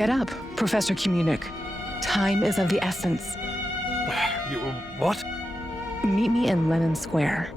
Get up, Professor Communic. Time is of the essence. What? Meet me in Lenin Square.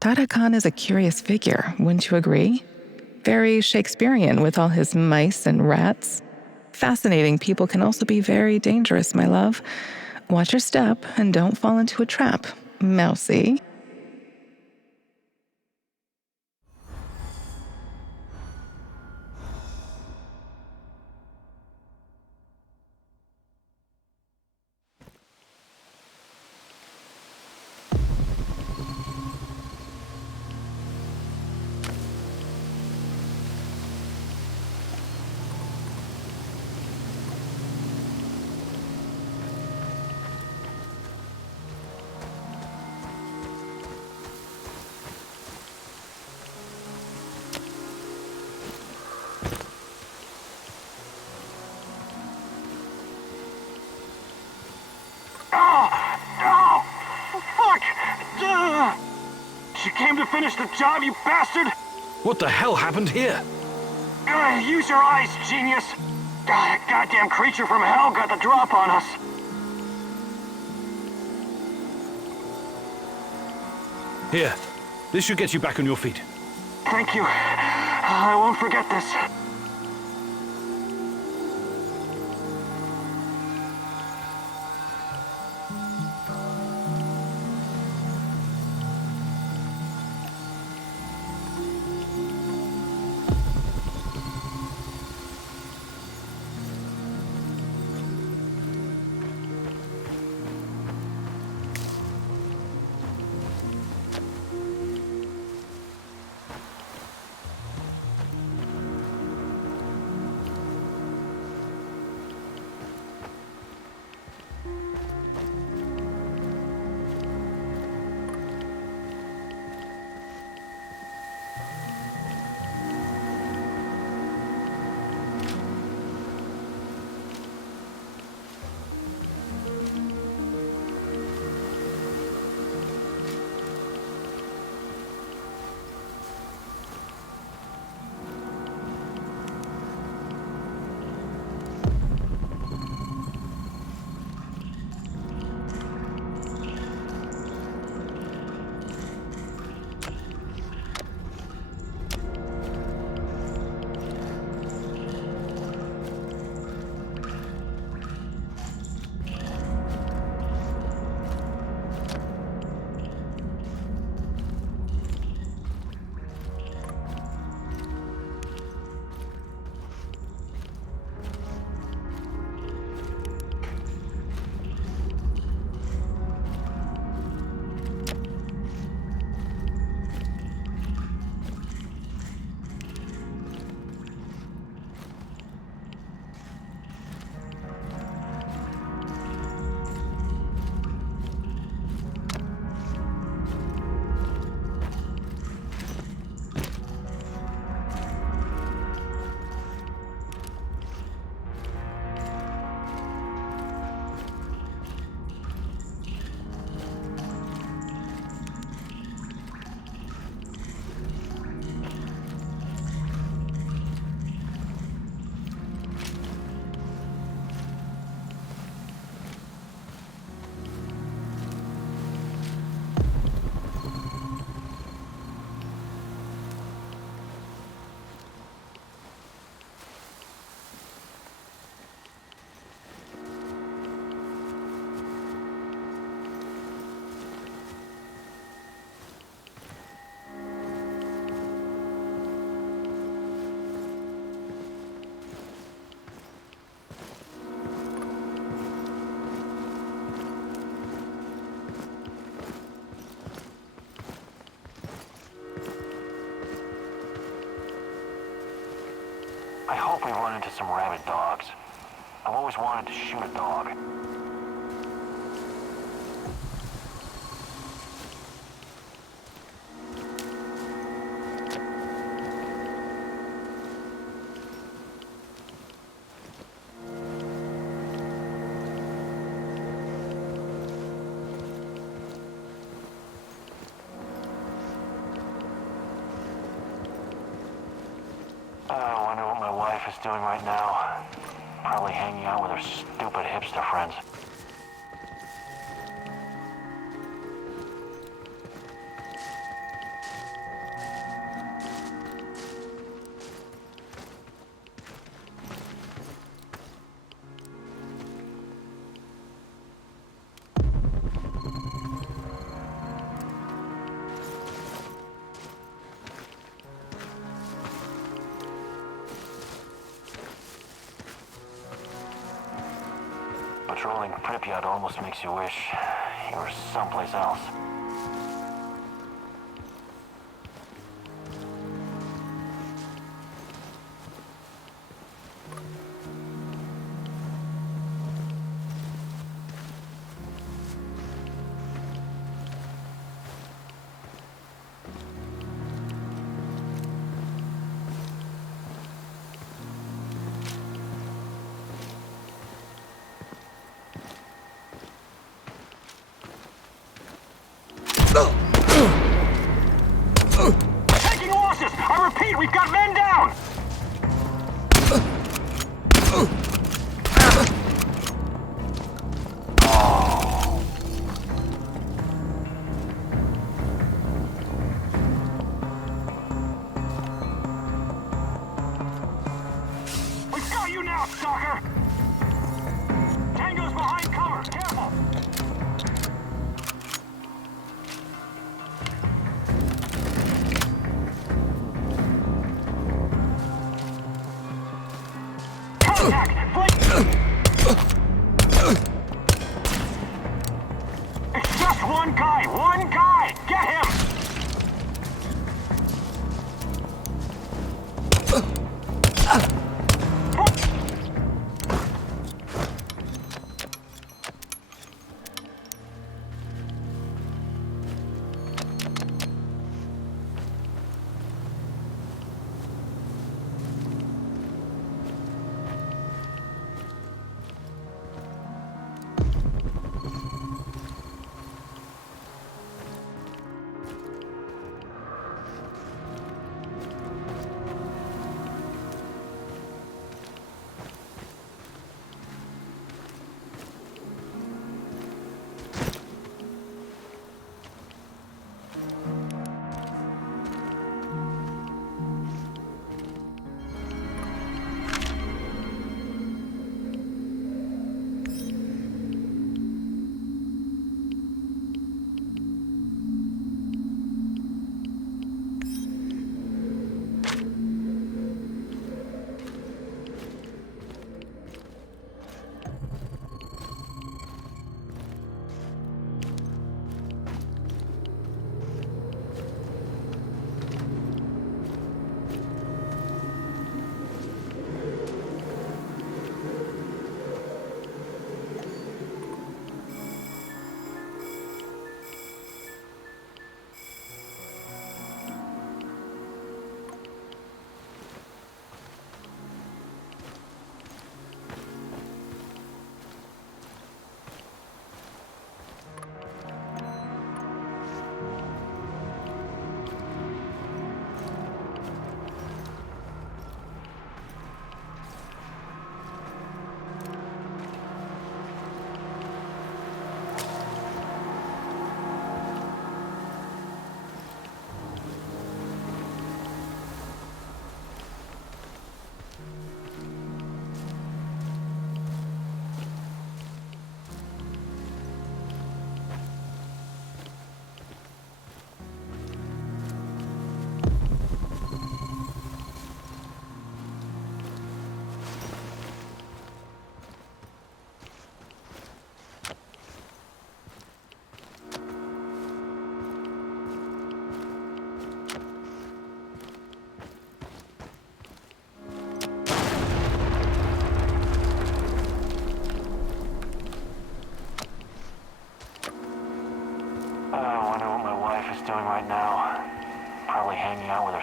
Dada Khan is a curious figure, wouldn't you agree? Very Shakespearean with all his mice and rats. Fascinating people can also be very dangerous, my love. Watch your step and don't fall into a trap, mousy. You came to finish the job, you bastard! What the hell happened here? Use your eyes, genius! That goddamn creature from hell got the drop on us. Here, this should get you back on your feet. Thank you. I won't forget this. we run into some rabid dogs. I've always wanted to shoot a dog. I wonder what my wife is doing right now. Probably hanging out with her stupid hipster friends. Patrolling Pripyat almost makes you wish you were someplace else. Taking losses! I repeat, we've got men down! We've got you now, stalker! Tango's behind cover, careful!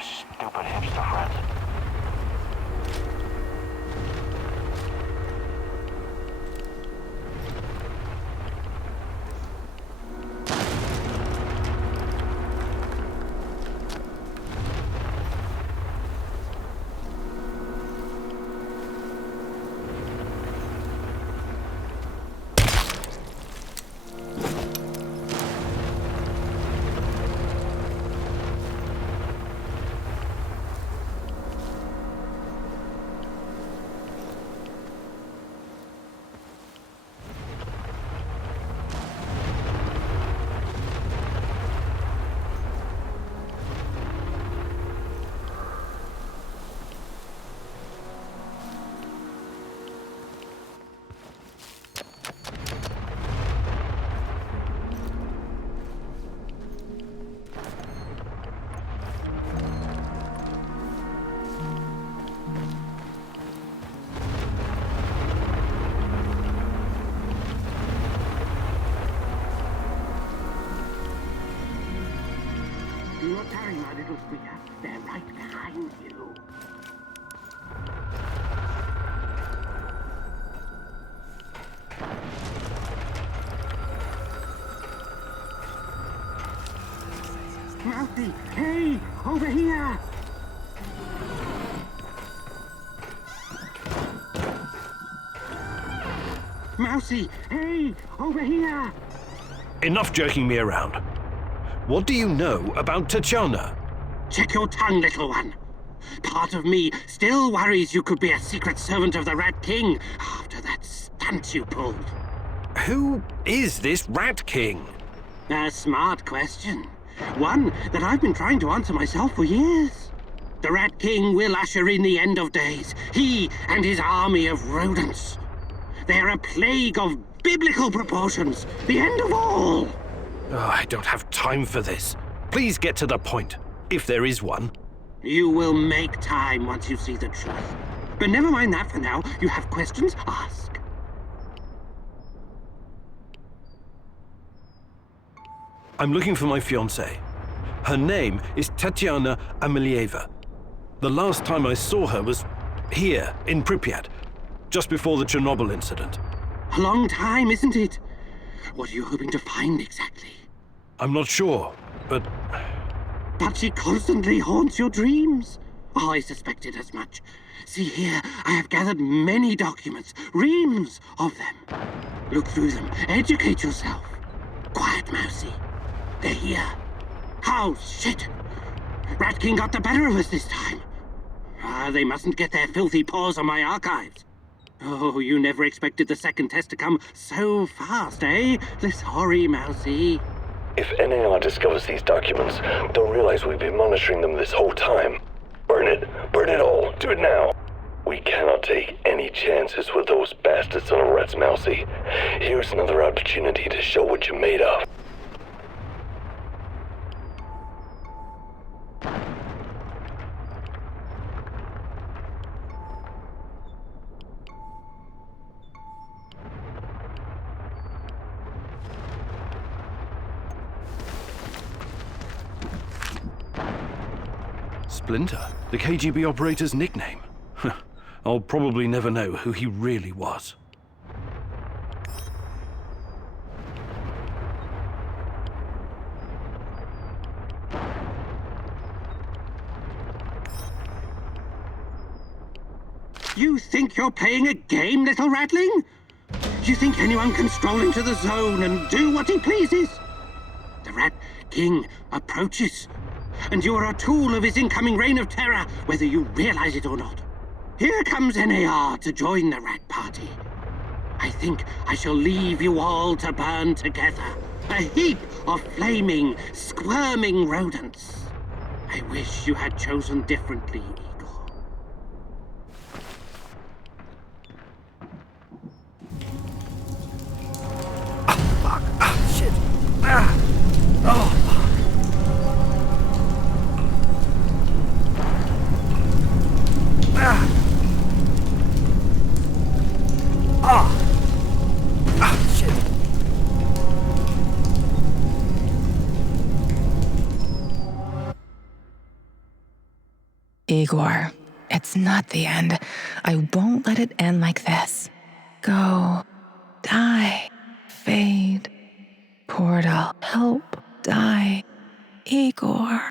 their stupid hipster friends. Do not tarry, my little squeaker. They're right behind you. Mousy, hey, over here! Mousy, hey, over here! Enough jerking me around. What do you know about Tatiana? Check your tongue, little one. Part of me still worries you could be a secret servant of the Rat King after that stunt you pulled. Who is this Rat King? A smart question. One that I've been trying to answer myself for years. The Rat King will usher in the end of days. He and his army of rodents. They're a plague of biblical proportions. The end of all. Oh, I don't have time for this. Please get to the point, if there is one. You will make time once you see the truth. But never mind that for now. You have questions? Ask. I'm looking for my fiancée. Her name is Tatiana Amelieva. The last time I saw her was here, in Pripyat, just before the Chernobyl incident. A long time, isn't it? What are you hoping to find exactly? I'm not sure, but But she constantly haunts your dreams. Oh, I suspected as much. See here, I have gathered many documents, reams of them. Look through them, educate yourself. Quiet, Mousy. They're here. Oh, shit. Rat King got the better of us this time. They mustn't get their filthy paws on my archives. Oh, you never expected the second test to come so fast, eh? Sorry, Mousy. If NAR discovers these documents, they'll realize we've been monitoring them this whole time. Burn it all, do it now. We cannot take any chances with those bastards on a rat's mousy. Here's another opportunity to show what you're made of. Splinter, the KGB operator's nickname. I'll probably never know who he really was. You think you're playing a game, little ratling? You think anyone can stroll into the zone and do what he pleases? The Rat King approaches, and you are a tool of his incoming reign of terror, whether you realize it or not. Here comes NAR to join the Rat Party. I think I shall leave you all to burn together. A heap of flaming, squirming rodents. I wish you had chosen differently, Eagle. Shit! Oh! Shit! Igor, it's not the end. I won't let it end like this. Go. Die. Fade. Portal. Help. Die. Igor.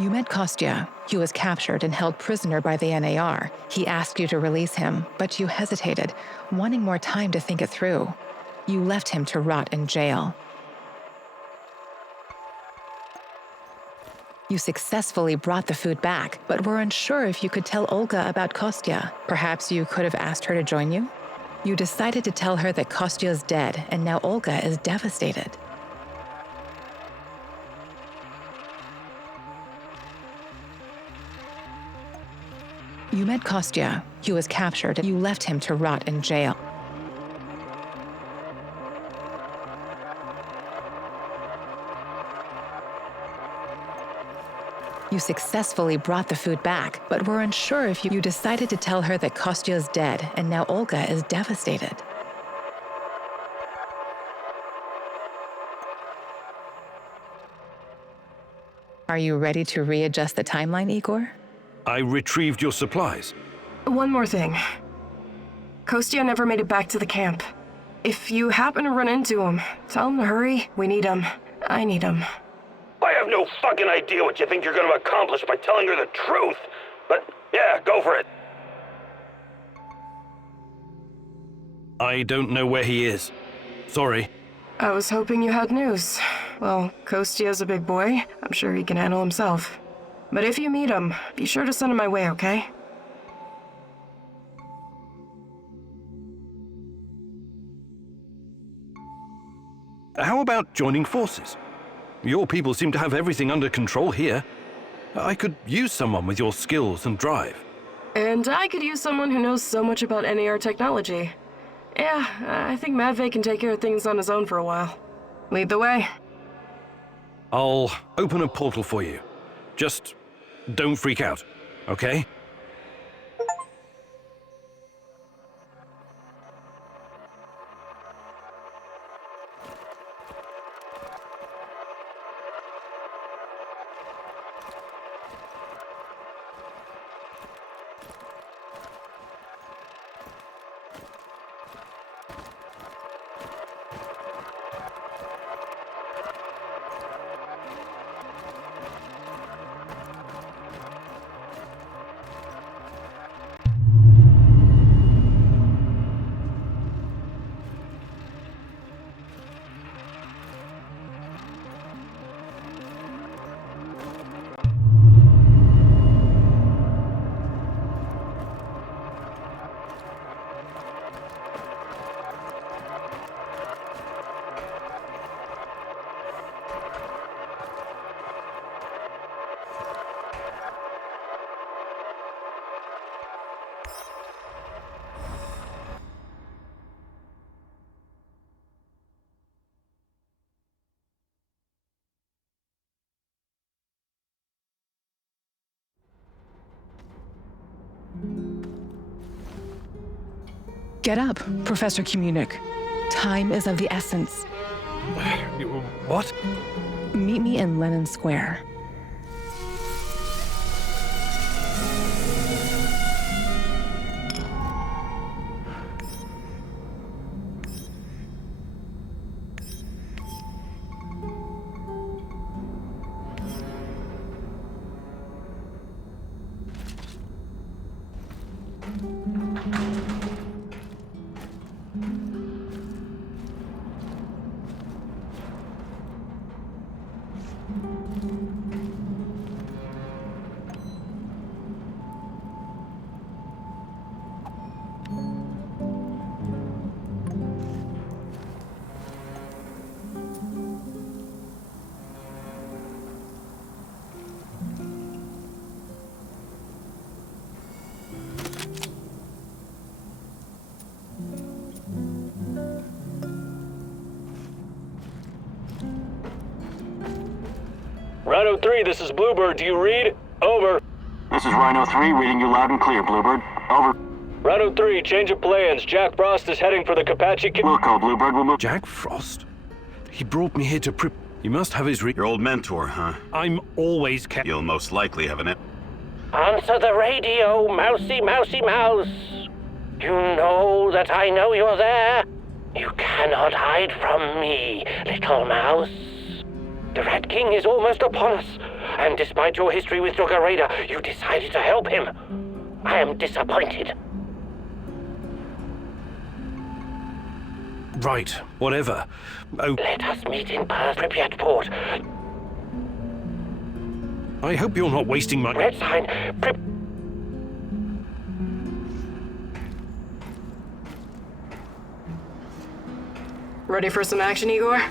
You met Kostya. He was captured and held prisoner by the NAR. He asked you to release him, but you hesitated, wanting more time to think it through. You left him to rot in jail. You successfully brought the food back, but were unsure if you could tell Olga about Kostya. Perhaps you could have asked her to join you? You decided to tell her that Kostya's dead, and now Olga is devastated. You met Kostya. He was captured, and you left him to rot in jail. You successfully brought the food back, but were unsure if you decided to tell her that Kostya's dead, and now Olga is devastated. Are you ready to readjust the timeline, Igor? I retrieved your supplies. One more thing. Kostya never made it back to the camp. If you happen to run into him, tell him to hurry. We need him. I need him. I have no fucking idea what you think you're gonna accomplish by telling her the truth. But yeah, go for it. I don't know where he is. Sorry. I was hoping you had news. Well, Kostya's a big boy. I'm sure he can handle himself. But if you meet him, be sure to send him my way, okay? How about joining forces? Your people seem to have everything under control here. I could use someone with your skills and drive. And I could use someone who knows so much about NAR technology. Yeah, I think Matvey can take care of things on his own for a while. Lead the way. I'll open a portal for you. Just don't freak out, okay? Get up, Professor Communic. Time is of the essence. What? Meet me in Lenin Square. Rhino 3, this is Bluebird. Do you read? Over. This is Rhino 3, reading you loud and clear, Bluebird. Over. Rhino 3, change of plans. Jack Frost is heading for the Kapachi... We'll call Bluebird. We'll move. Jack Frost? He brought me here to You must have his Your old mentor, huh? I'm always You'll most likely have an... Answer the radio, mousy, mousy, mouse. You know that I know you're there. You cannot hide from me, little mouse. The Rat King is almost upon us, and despite your history with Dogger Raider, you decided to help him. I am disappointed. Right, whatever. Oh, Let us meet in Pripyat Port. I hope you're not wasting my... Red sign, Ready for some action, Igor?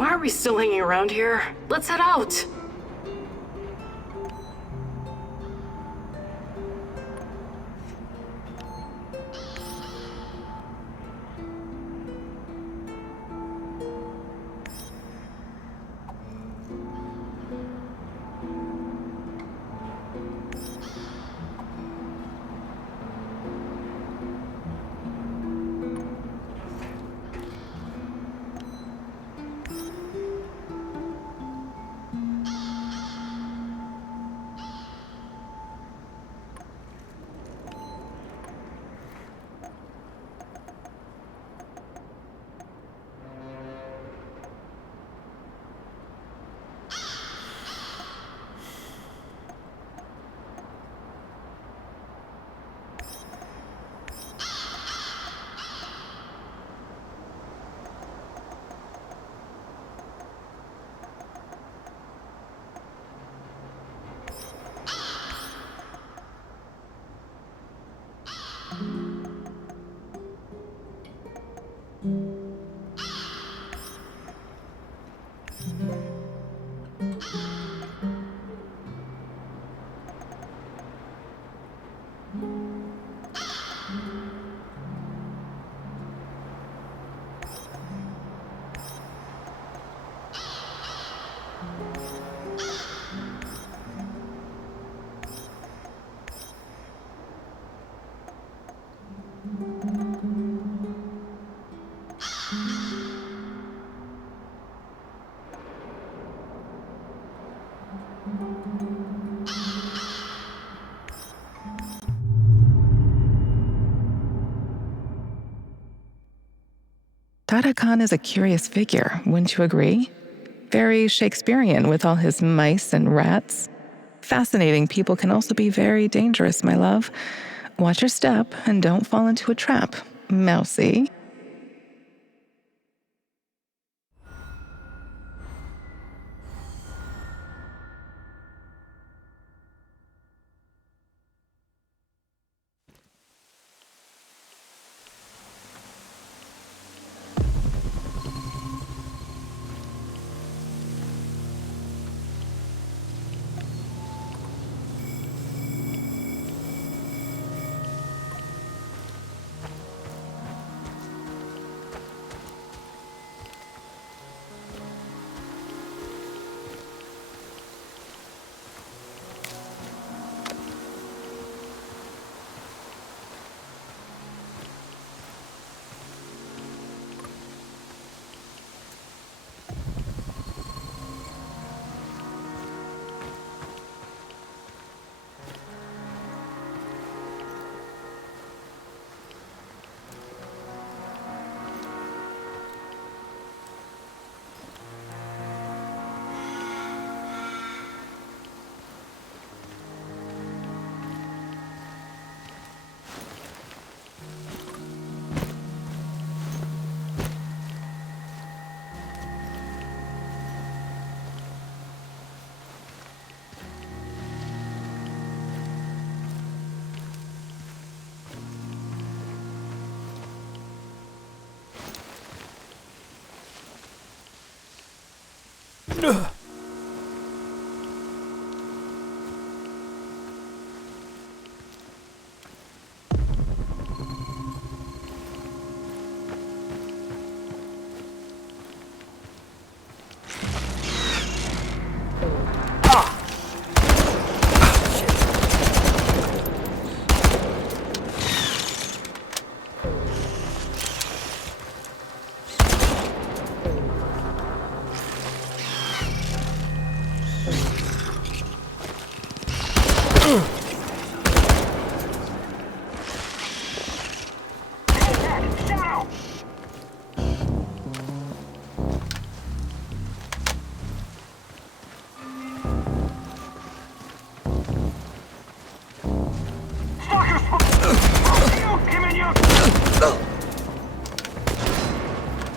Why are we still hanging around here? Let's head out! Tarakan is a curious figure, wouldn't you agree? Very Shakespearean with all his mice and rats. Fascinating people can also be very dangerous, my love. Watch your step and don't fall into a trap, mousy.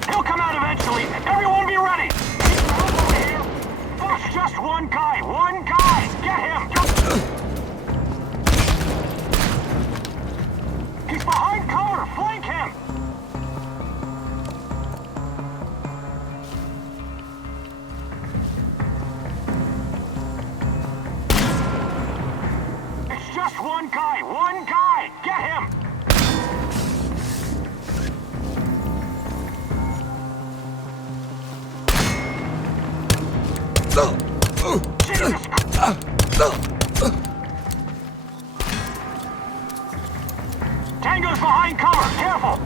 He'll come out eventually. Everyone be ready. There's just one guy. One guy. Get him. He's behind cover. Flank him. It's just one guy. One guy. Get him. Tango's behind cover. Careful.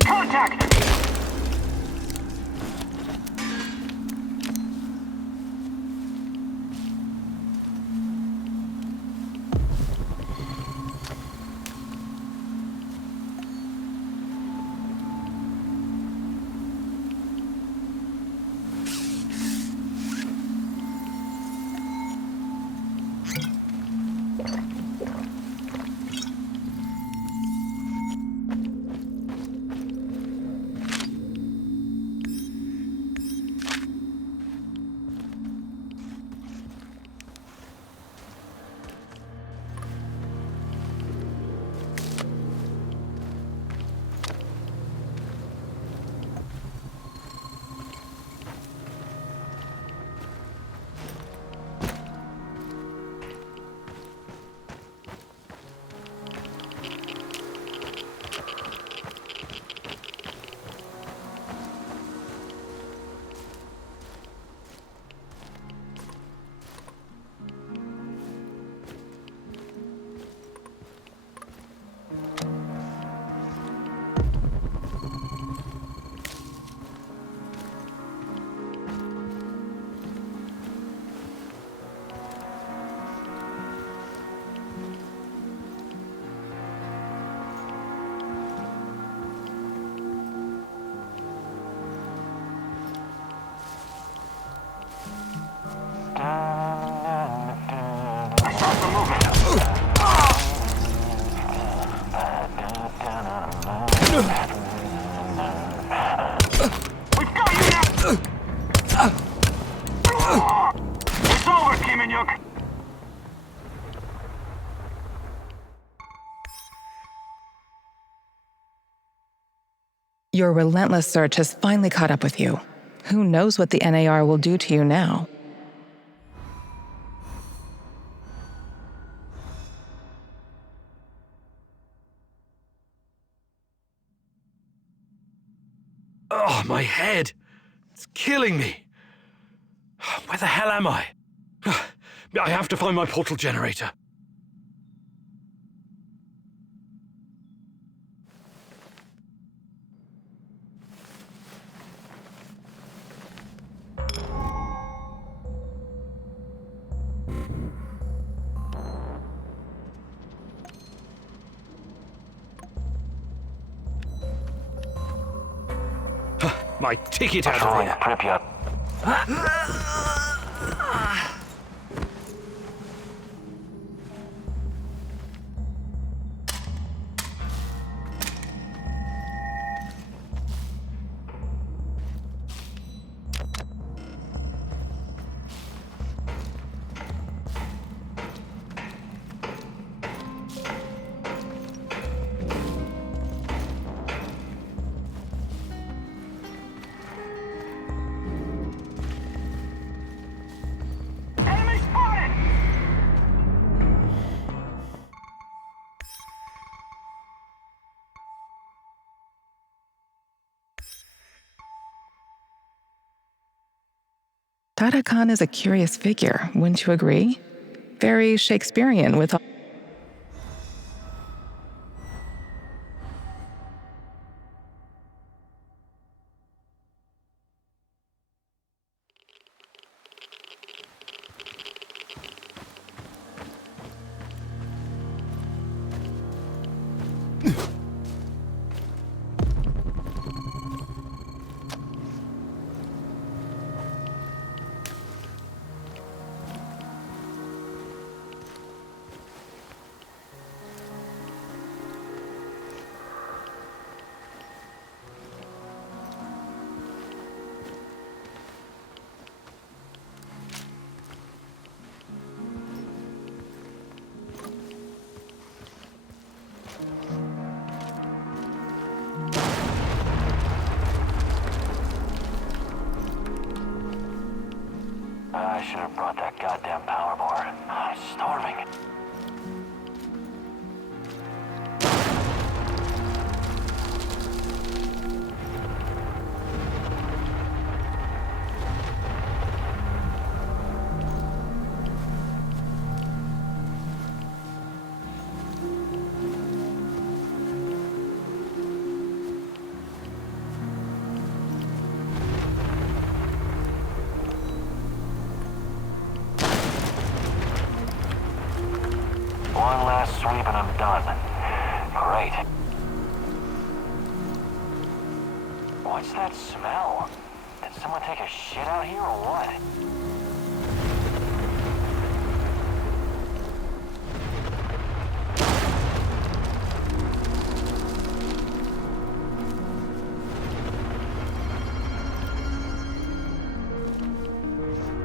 Contact! Your relentless search has finally caught up with you. Who knows what the NAR will do to you now? Oh, my head! It's killing me! Where the hell am I? I have to find my portal generator. My ticket out of Patrolling here. Pripyat. Enemy spotted! Tata Khan is a curious figure, wouldn't you agree? Very Shakespearean with all... I should have brought that goddamn power bar. I'm starving. One last sweep and I'm done. Great. What's that smell? Did someone take a shit out here or what?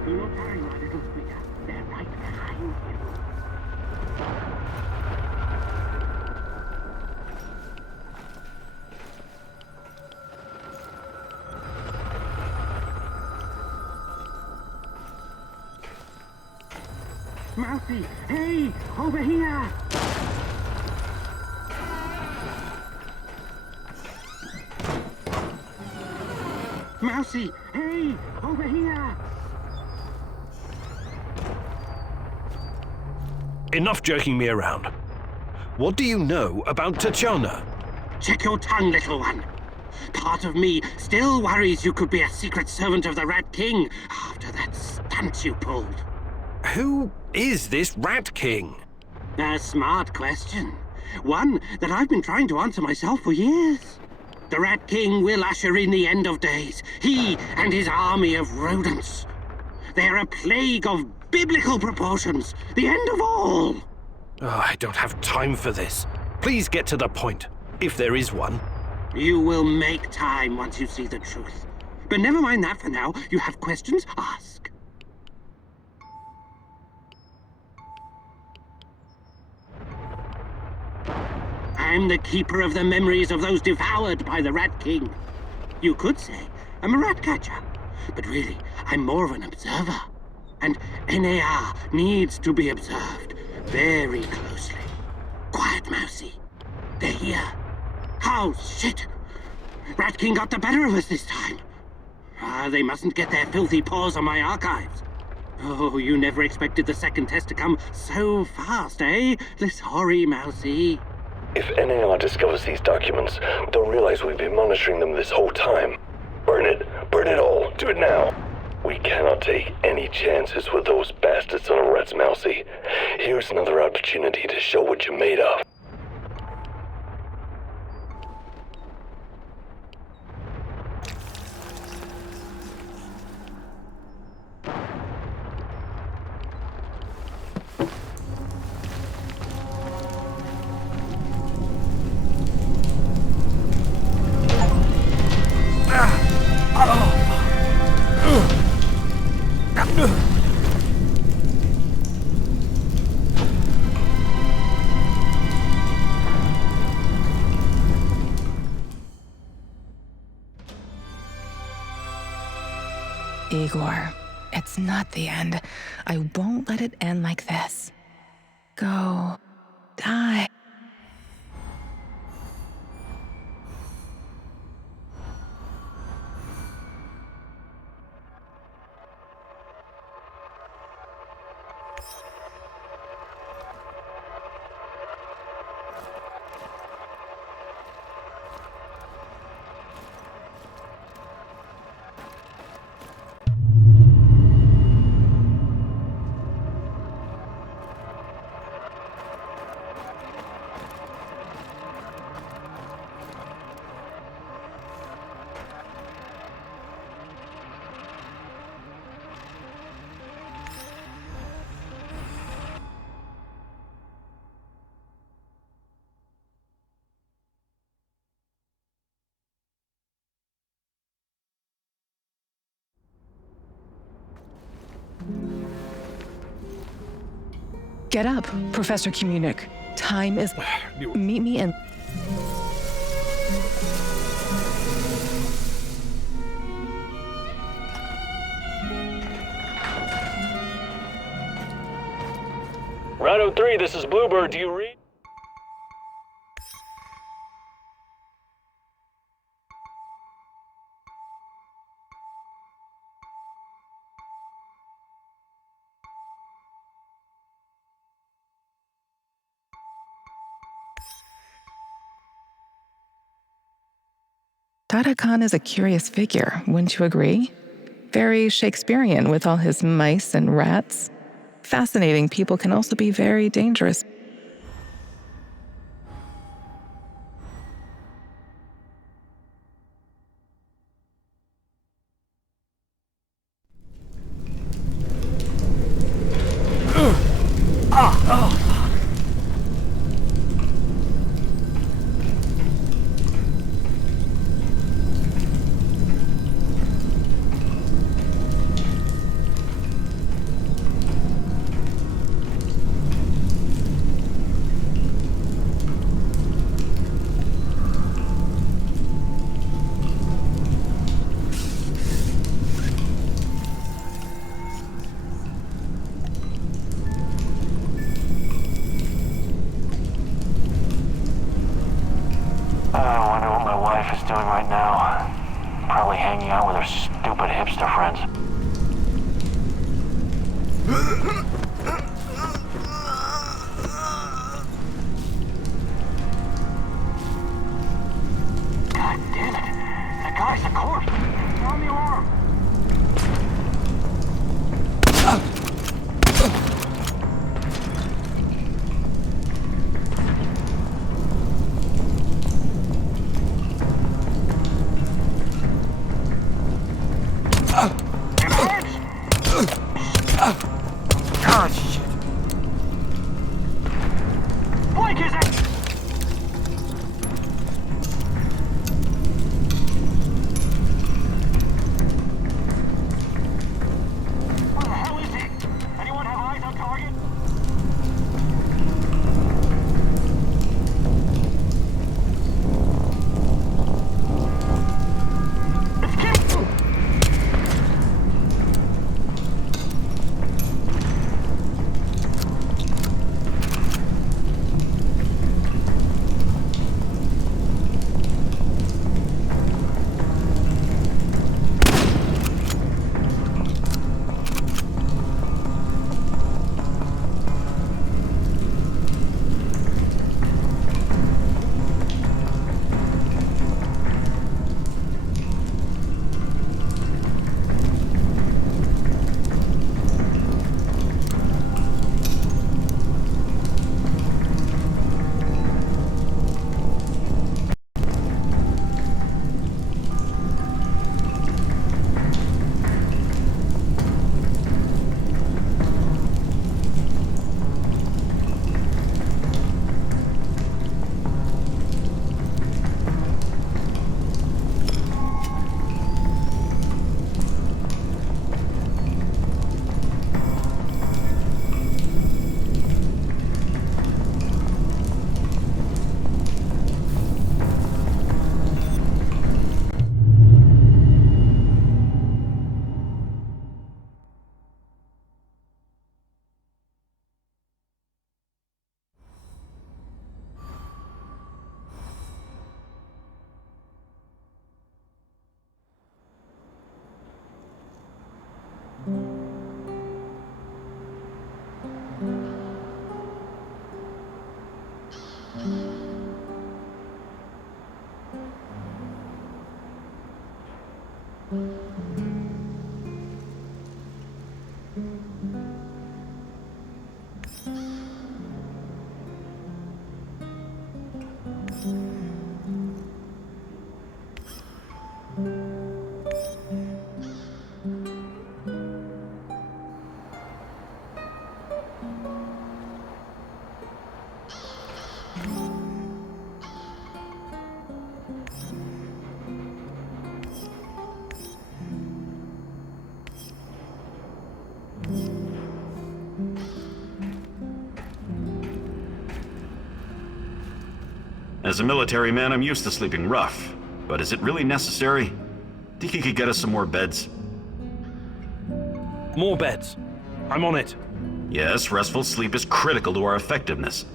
Do not hurry, my little sweetheart. They're right behind you. Mousy, hey, over here! Mousy, hey, over here! Enough jerking me around. What do you know about Tatiana? Check your tongue, little one. Part of me still worries you could be a secret servant of the Rat King after that stunt you pulled. Who is this Rat King? A smart question. One that I've been trying to answer myself for years. The Rat King will usher in the end of days. He and his army of rodents. They're a plague of biblical proportions. The end of all. Oh, I don't have time for this. Please get to the point, if there is one. You will make time once you see the truth. But never mind that for now. You have questions? Ask. I'm the keeper of the memories of those devoured by the Rat King. You could say I'm a rat catcher, but really, I'm more of an observer. And NAR needs to be observed very closely. Quiet, Mousy. They're here. Oh, shit! Rat King got the better of us this time. They mustn't get their filthy paws on my archives. Oh, you never expected the second test to come so fast, eh? Sorry, Mousy. If NAR discovers these documents, they'll realize we've been monitoring them this whole time. Burn it. Burn it all. Do it now. We cannot take any chances with those bastards on a rat's, Mousy. Here's another opportunity to show what you're made of. Igor, it's not the end. I won't let it end like this. Go. Die. Get up, Professor Komunik. Time is... Meet me in... Rhino 3, this is Bluebird. Do you read? Dada Khan is a curious figure, wouldn't you agree? Very Shakespearean with all his mice and rats. Fascinating people can also be very dangerous. I wonder what my wife is doing right now. Probably hanging out with her stupid hipster friends. God damn it. The guy's a corpse. On the alarm. Oh, shit. Blake is it? Where the hell is he? Anyone have eyes on target? It's Kim! As a military man, I'm used to sleeping rough. But is it really necessary? Think you could get us some more beds? More beds. I'm on it. Yes, restful sleep is critical to our effectiveness.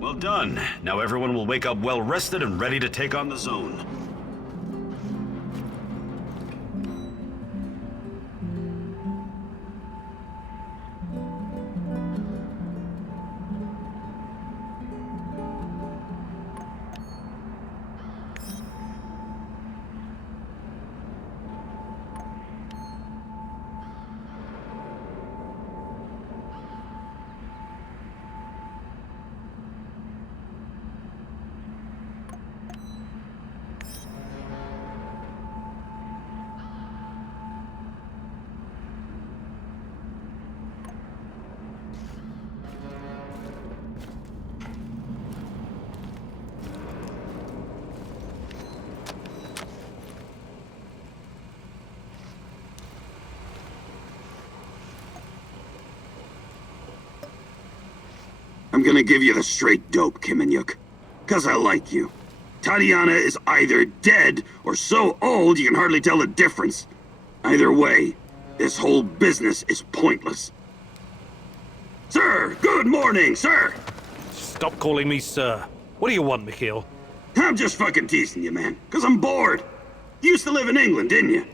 Well done. Now everyone will wake up well rested and ready to take on the zone. I'm gonna give you the straight dope, Kiminyuk. 'Cause I like you. Tatiana is either dead or so old you can hardly tell the difference. Either way, this whole business is pointless. Sir! Good morning, sir! Stop calling me sir. What do you want, Mikhail? I'm just fucking teasing you, man. 'Cause I'm bored. You used to live in England, didn't you?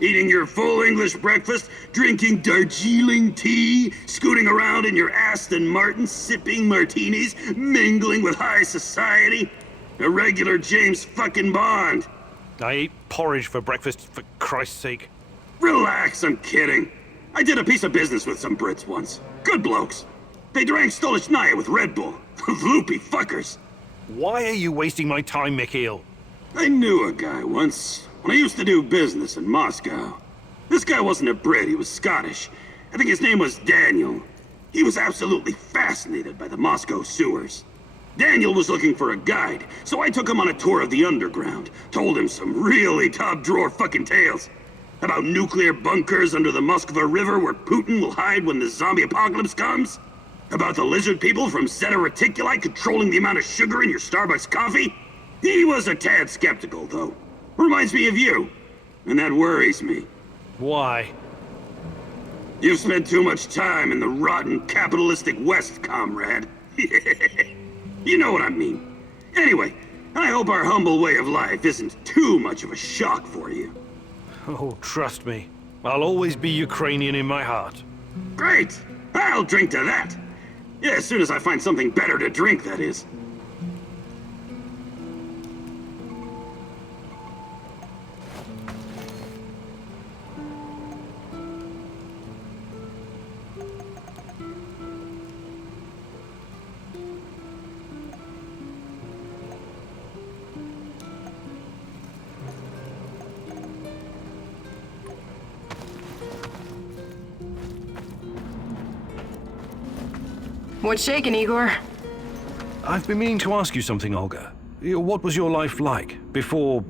Eating your full English breakfast, drinking Darjeeling tea, scooting around in your Aston Martin, sipping martinis, mingling with high society. A regular James fucking Bond. I ate porridge for breakfast, for Christ's sake. Relax, I'm kidding. I did a piece of business with some Brits once. Good blokes. They drank Stolichnaya with Red Bull. Loopy fuckers. Why are you wasting my time, Mikhail? I knew a guy once, when I used to do business in Moscow. This guy wasn't a Brit, he was Scottish. I think his name was Daniel. He was absolutely fascinated by the Moscow sewers. Daniel was looking for a guide, so I took him on a tour of the underground, told him some really top-drawer fucking tales. About nuclear bunkers under the Moskva River where Putin will hide when the zombie apocalypse comes. About the lizard people from Zeta Reticuli controlling the amount of sugar in your Starbucks coffee. He was a tad skeptical, though. Reminds me of you, and that worries me. Why? You've spent too much time in the rotten capitalistic West, comrade. You know what I mean. Anyway, I hope our humble way of life isn't too much of a shock for you. Oh, trust me. I'll always be Ukrainian in my heart. Great! I'll drink to that. Yeah, as soon as I find something better to drink, that is. What's shaking, Igor? I've been meaning to ask you something, Olga. What was your life like before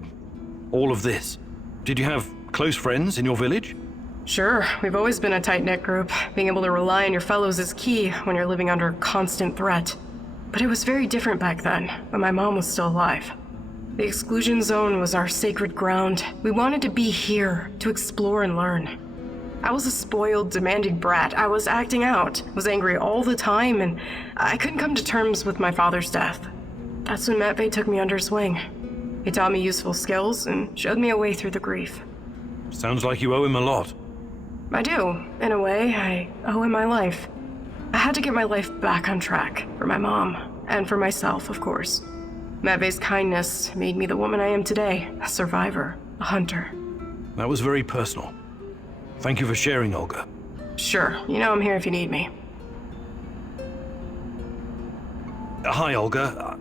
all of this? Did you have close friends in your village? Sure, we've always been a tight-knit group. Being able to rely on your fellows is key when you're living under constant threat. But it was very different back then, when my mom was still alive. The exclusion zone was our sacred ground. We wanted to be here, to explore and learn. I was a spoiled, demanding brat. I was acting out, was angry all the time, and I couldn't come to terms with my father's death. That's when Matvey took me under his wing. He taught me useful skills and showed me a way through the grief. Sounds like you owe him a lot. I do, in a way. I owe him my life. I had to get my life back on track, for my mom, and for myself, of course. Matvey's kindness made me the woman I am today, a survivor, a hunter. That was very personal. Thank you for sharing, Olga. Sure, you know I'm here if you need me. Hi, Olga.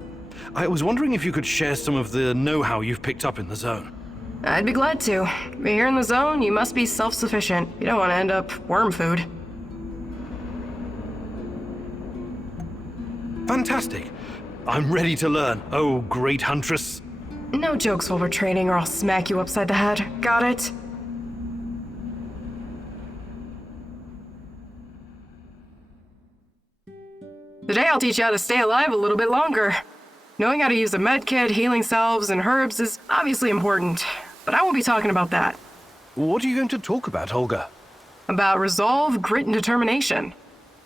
I was wondering if you could share some of the know-how you've picked up in the zone. I'd be glad to. But here in the zone, you must be self-sufficient. You don't want to end up worm food. Fantastic. I'm ready to learn, oh great huntress. No jokes while we're training or I'll smack you upside the head. Got it? Today I'll teach you how to stay alive a little bit longer. Knowing how to use a medkit, healing salves, and herbs is obviously important, but I won't be talking about that. What are you going to talk about, Olga? About resolve, grit, and determination.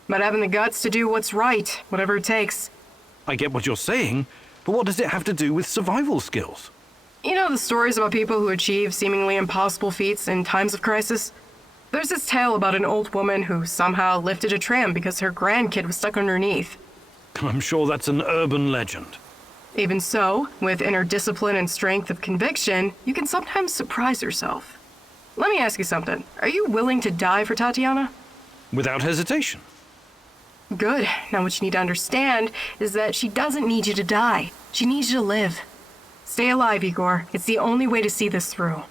About having the guts to do what's right, whatever it takes. I get what you're saying, but what does it have to do with survival skills? You know the stories about people who achieve seemingly impossible feats in times of crisis? There's this tale about an old woman who somehow lifted a tram because her grandkid was stuck underneath. I'm sure that's an urban legend. Even so, with inner discipline and strength of conviction, you can sometimes surprise yourself. Let me ask you something. Are you willing to die for Tatiana? Without hesitation. Good. Now what you need to understand is that she doesn't need you to die. She needs you to live. Stay alive, Igor. It's the only way to see this through.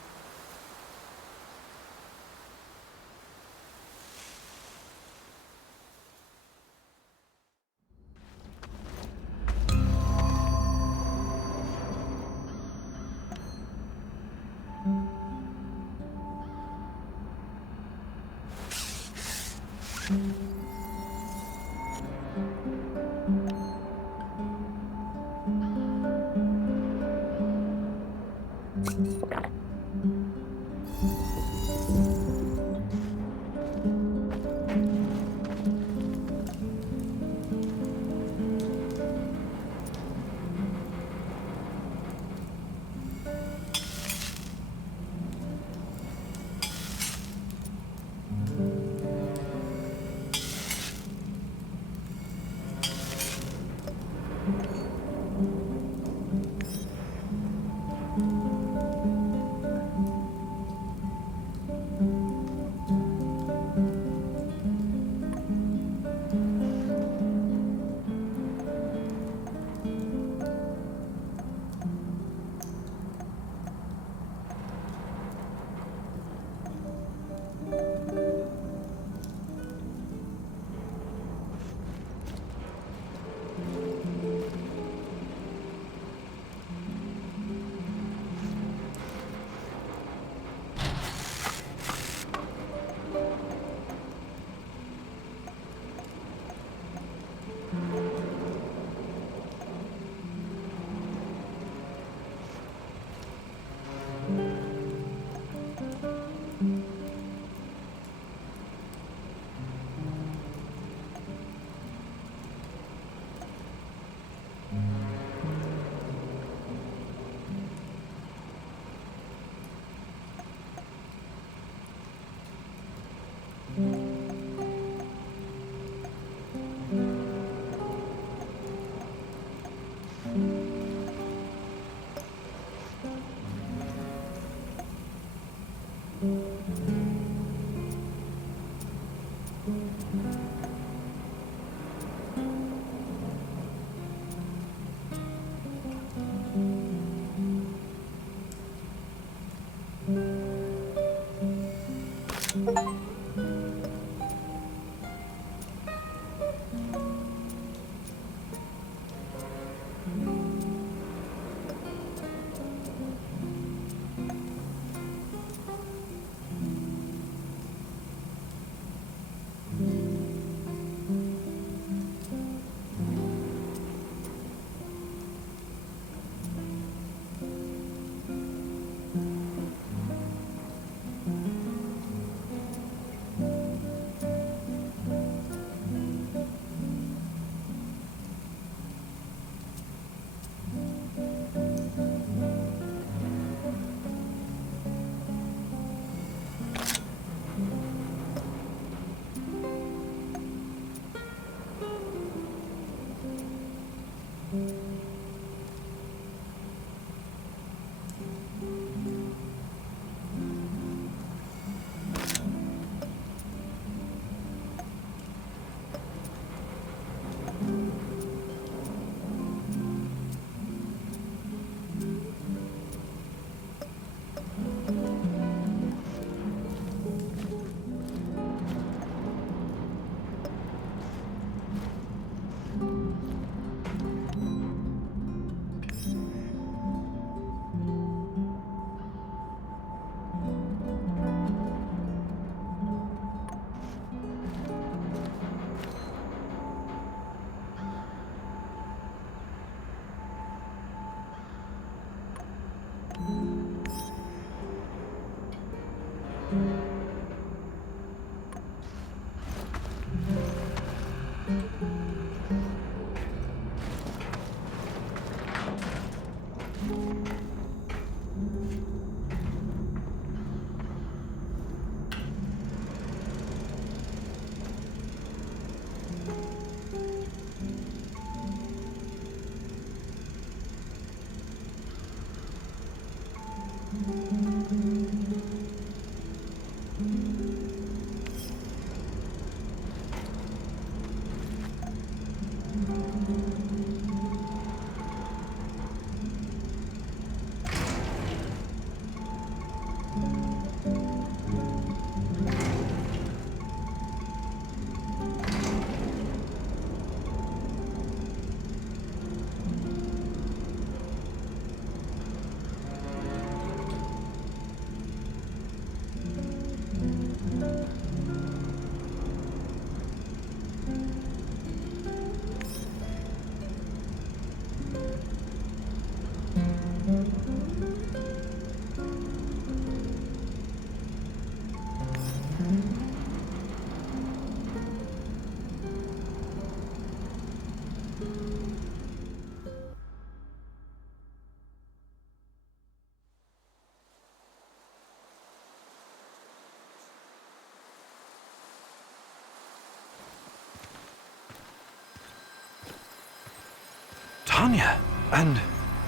Tanya, and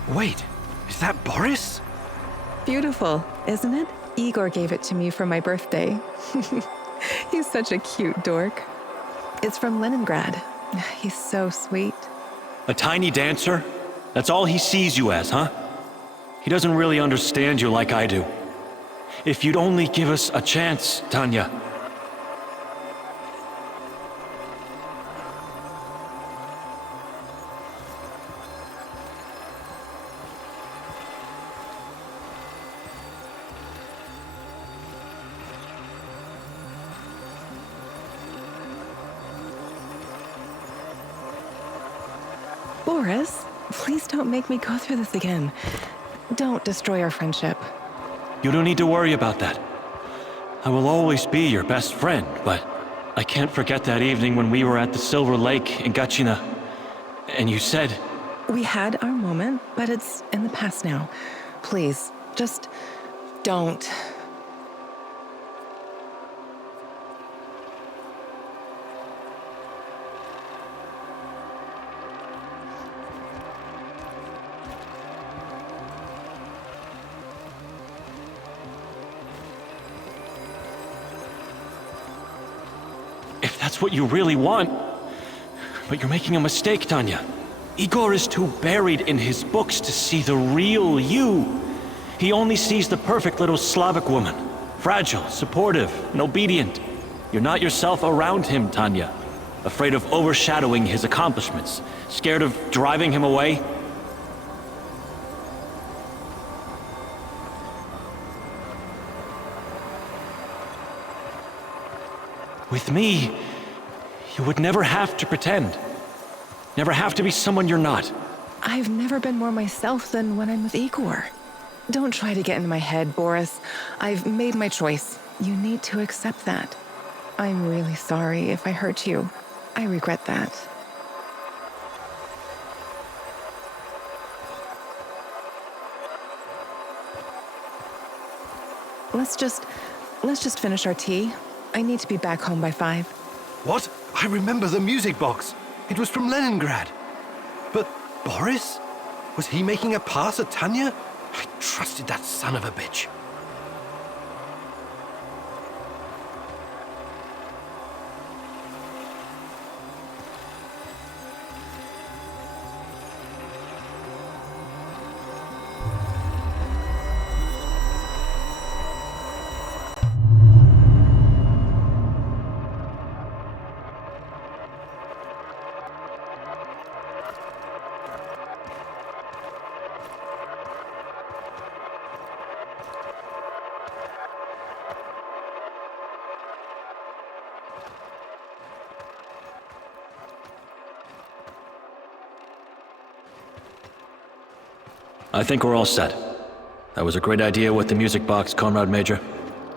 wait, is that Boris? Beautiful, isn't it? Igor gave it to me for my birthday. He's such a cute dork. It's from Leningrad. He's so sweet. A tiny dancer? That's all he sees you as, huh? He doesn't really understand you like I do. If you'd only give us a chance, Tanya. Boris, please don't make me go through this again. Don't destroy our friendship. You don't need to worry about that. I will always be your best friend, but I can't forget that evening when we were at the Silver Lake in Gachina, and you said... We had our moment, but it's in the past now. Please, just don't. If that's what you really want... But you're making a mistake, Tanya. Igor is too buried in his books to see the real you. He only sees the perfect little Slavic woman. Fragile, supportive, and obedient. You're not yourself around him, Tanya. Afraid of overshadowing his accomplishments. Scared of driving him away. With me, you would never have to pretend. Never have to be someone you're not. I've never been more myself than when I'm with Igor. Don't try to get into my head, Boris. I've made my choice. You need to accept that. I'm really sorry if I hurt you. I regret that. Let's just finish our tea. I need to be back home by 5. What? I remember the music box. It was from Leningrad. But Boris? Was he making a pass at Tanya? I trusted that son of a bitch. I think we're all set. That was a great idea with the music box, Comrade Major.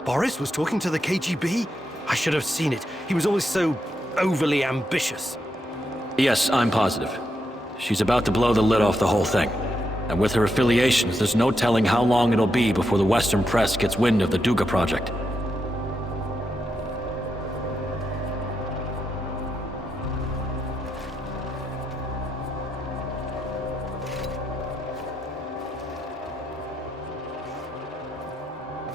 Boris was talking to the KGB? I should have seen it. He was always so overly ambitious. Yes, I'm positive. She's about to blow the lid off the whole thing. And with her affiliations, there's no telling how long it'll be before the Western press gets wind of the Duga project.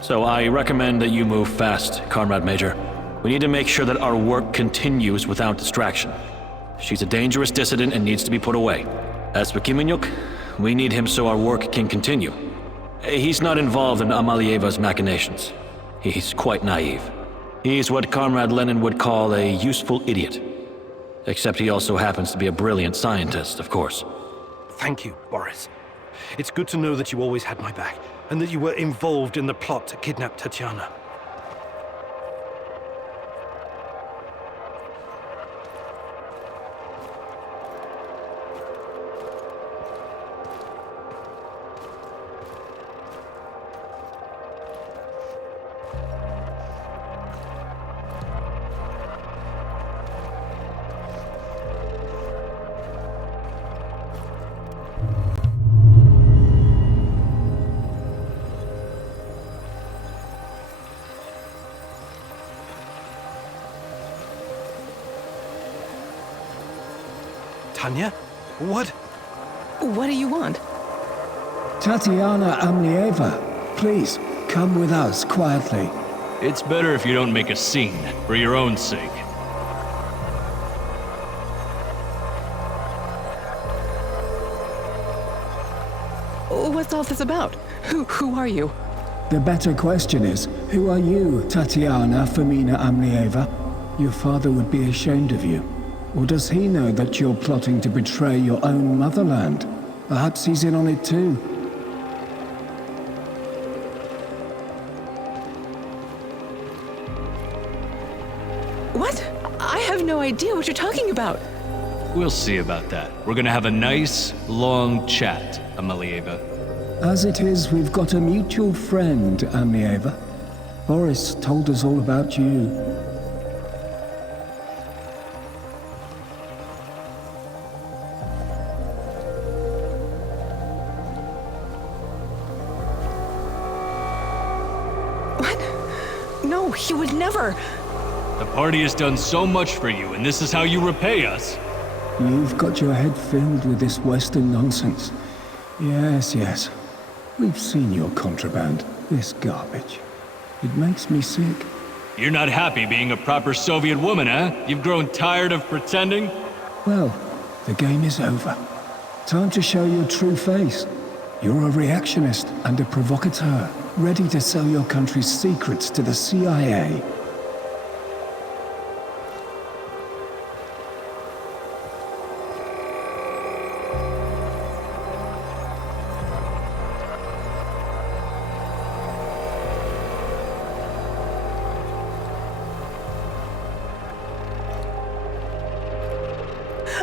So I recommend that you move fast, Comrade Major. We need to make sure that our work continues without distraction. She's a dangerous dissident and needs to be put away. As for Kiminyuk, we need him so our work can continue. He's not involved in Amalieva's machinations. He's quite naive. He's what Comrade Lenin would call a useful idiot. Except he also happens to be a brilliant scientist, of course. Thank you, Boris. It's good to know that you always had my back, and that you were involved in the plot to kidnap Tatiana. Tanya? What? What do you want? Tatiana Amlieva, please, come with us quietly. It's better if you don't make a scene, for your own sake. What's all this about? Who are you? The better question is, who are you, Tatiana Femina Amlieva? Your father would be ashamed of you. Or does he know that you're plotting to betray your own motherland? Perhaps he's in on it too. What? I have no idea what you're talking about. We'll see about that. We're gonna have a nice, long chat, Amalieva. As it is, we've got a mutual friend, Amlieva. Boris told us all about you. No, he would never. The party has done so much for you, and this is how you repay us. You've got your head filled with this Western nonsense. Yes. We've seen your contraband, this garbage. It makes me sick. You're not happy being a proper Soviet woman, huh? You've grown tired of pretending? Well, the game is over. Time to show your true face. You're a reactionist and a provocateur, ready to sell your country's secrets to the CIA.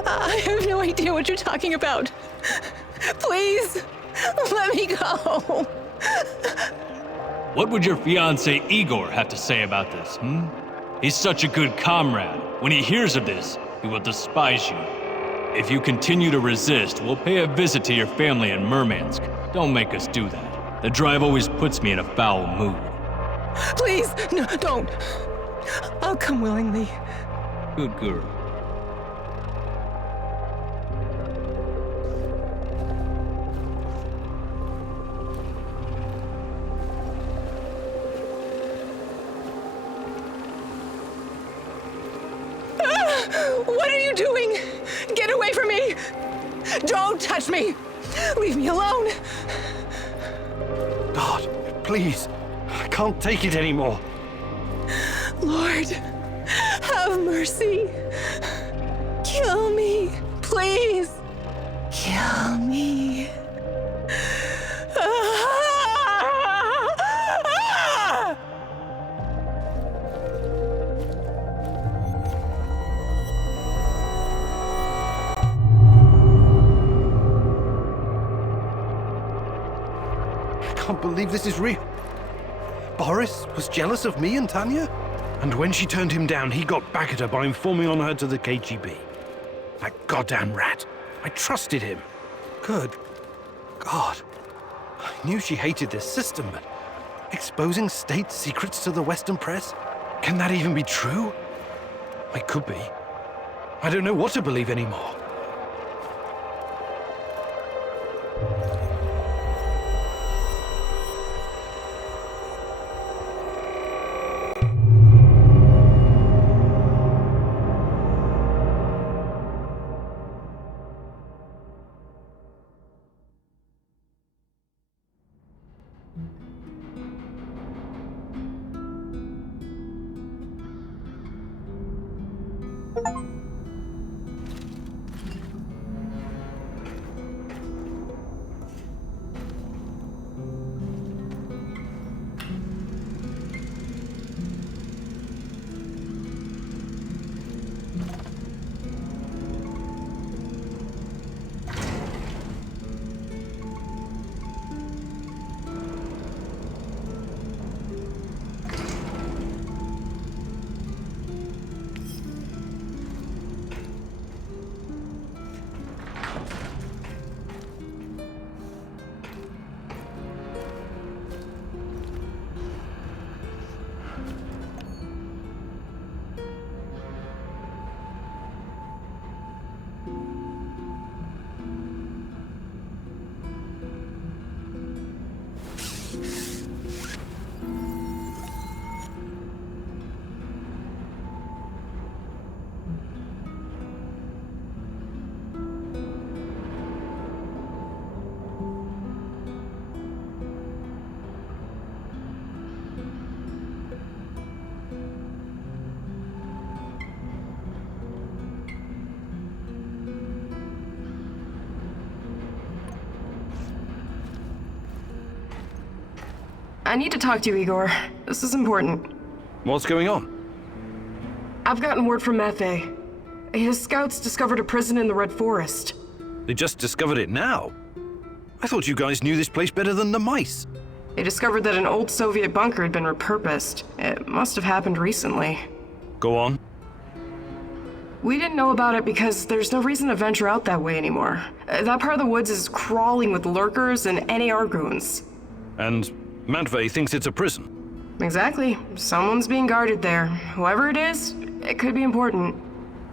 I have no idea what you're talking about. Please, let me go. What would your fiancé Igor have to say about this, He's such a good comrade. When he hears of this, he will despise you. If you continue to resist, we'll pay a visit to your family in Murmansk. Don't make us do that. The drive always puts me in a foul mood. Please, no, don't. I'll come willingly. Good girl. What are you doing? Get away from me! Don't touch me! Leave me alone! God, please. I can't take it anymore. Lord, have mercy. Kill me, please. Kill me. I can't believe this is real. Boris was jealous of me and Tanya? And when she turned him down, he got back at her by informing on her to the KGB. That goddamn rat. I trusted him. Good God. I knew she hated this system, but exposing state secrets to the Western press? Can that even be true? It could be. I don't know what to believe anymore. I need to talk to you, Igor. This is important. What's going on? I've gotten word from Maffei. His scouts discovered a prison in the Red Forest. They just discovered it now. I thought you guys knew this place better than the mice. They discovered that an old Soviet bunker had been repurposed. It must have happened recently. Go on. We didn't know about it because there's no reason to venture out that way anymore. That part of the woods is crawling with lurkers and NAR goons. And Matvey thinks it's a prison. Exactly. Someone's being guarded there. Whoever it is, it could be important.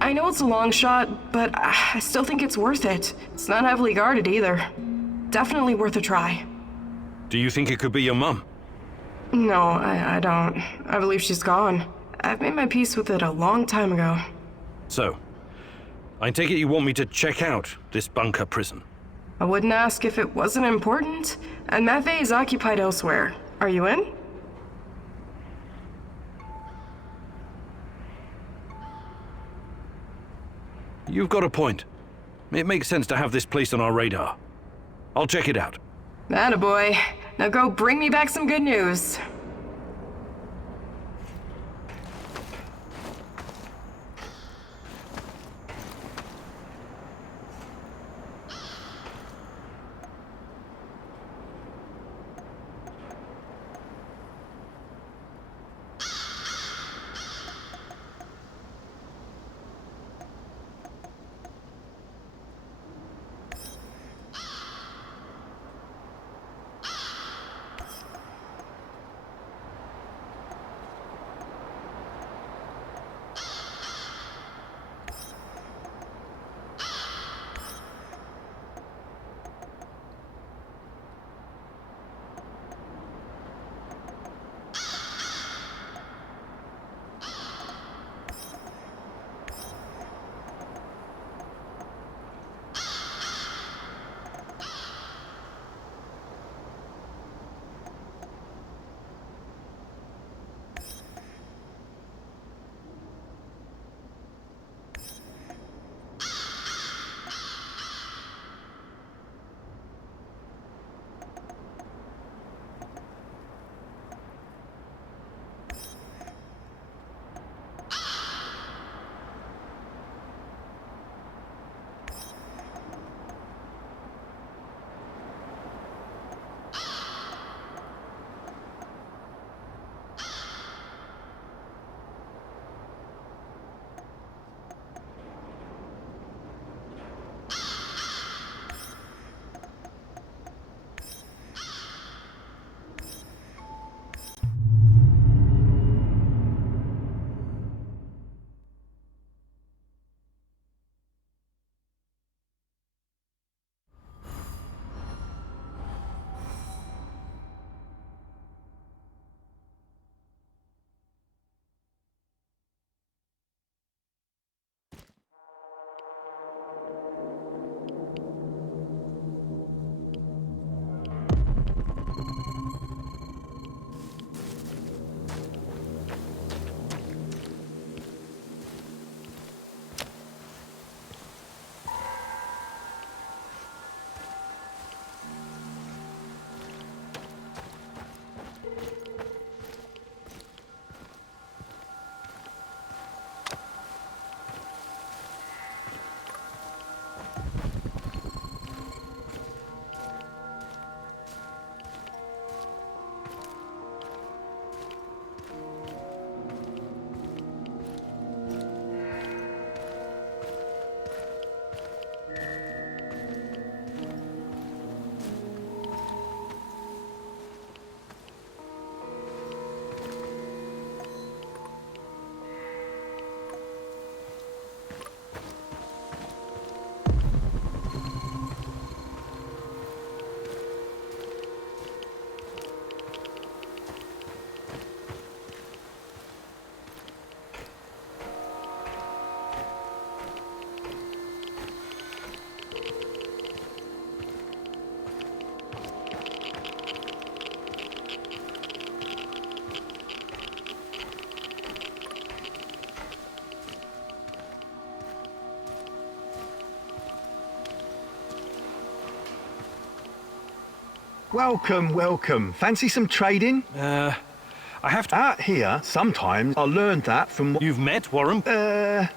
I know it's a long shot, but I still think it's worth it. It's not heavily guarded either. Definitely worth a try. Do you think it could be your mum? No, I don't. I believe she's gone. I've made my peace with it a long time ago. So, I take it you want me to check out this bunker prison? I wouldn't ask if it wasn't important. And Maffei is occupied elsewhere. Are you in? You've got a point. It makes sense to have this place on our radar. I'll check it out. Attaboy. Now go bring me back some good news. Welcome, welcome. Fancy some trading? I have to... Out here, sometimes I learned that from... You've met Warren? Do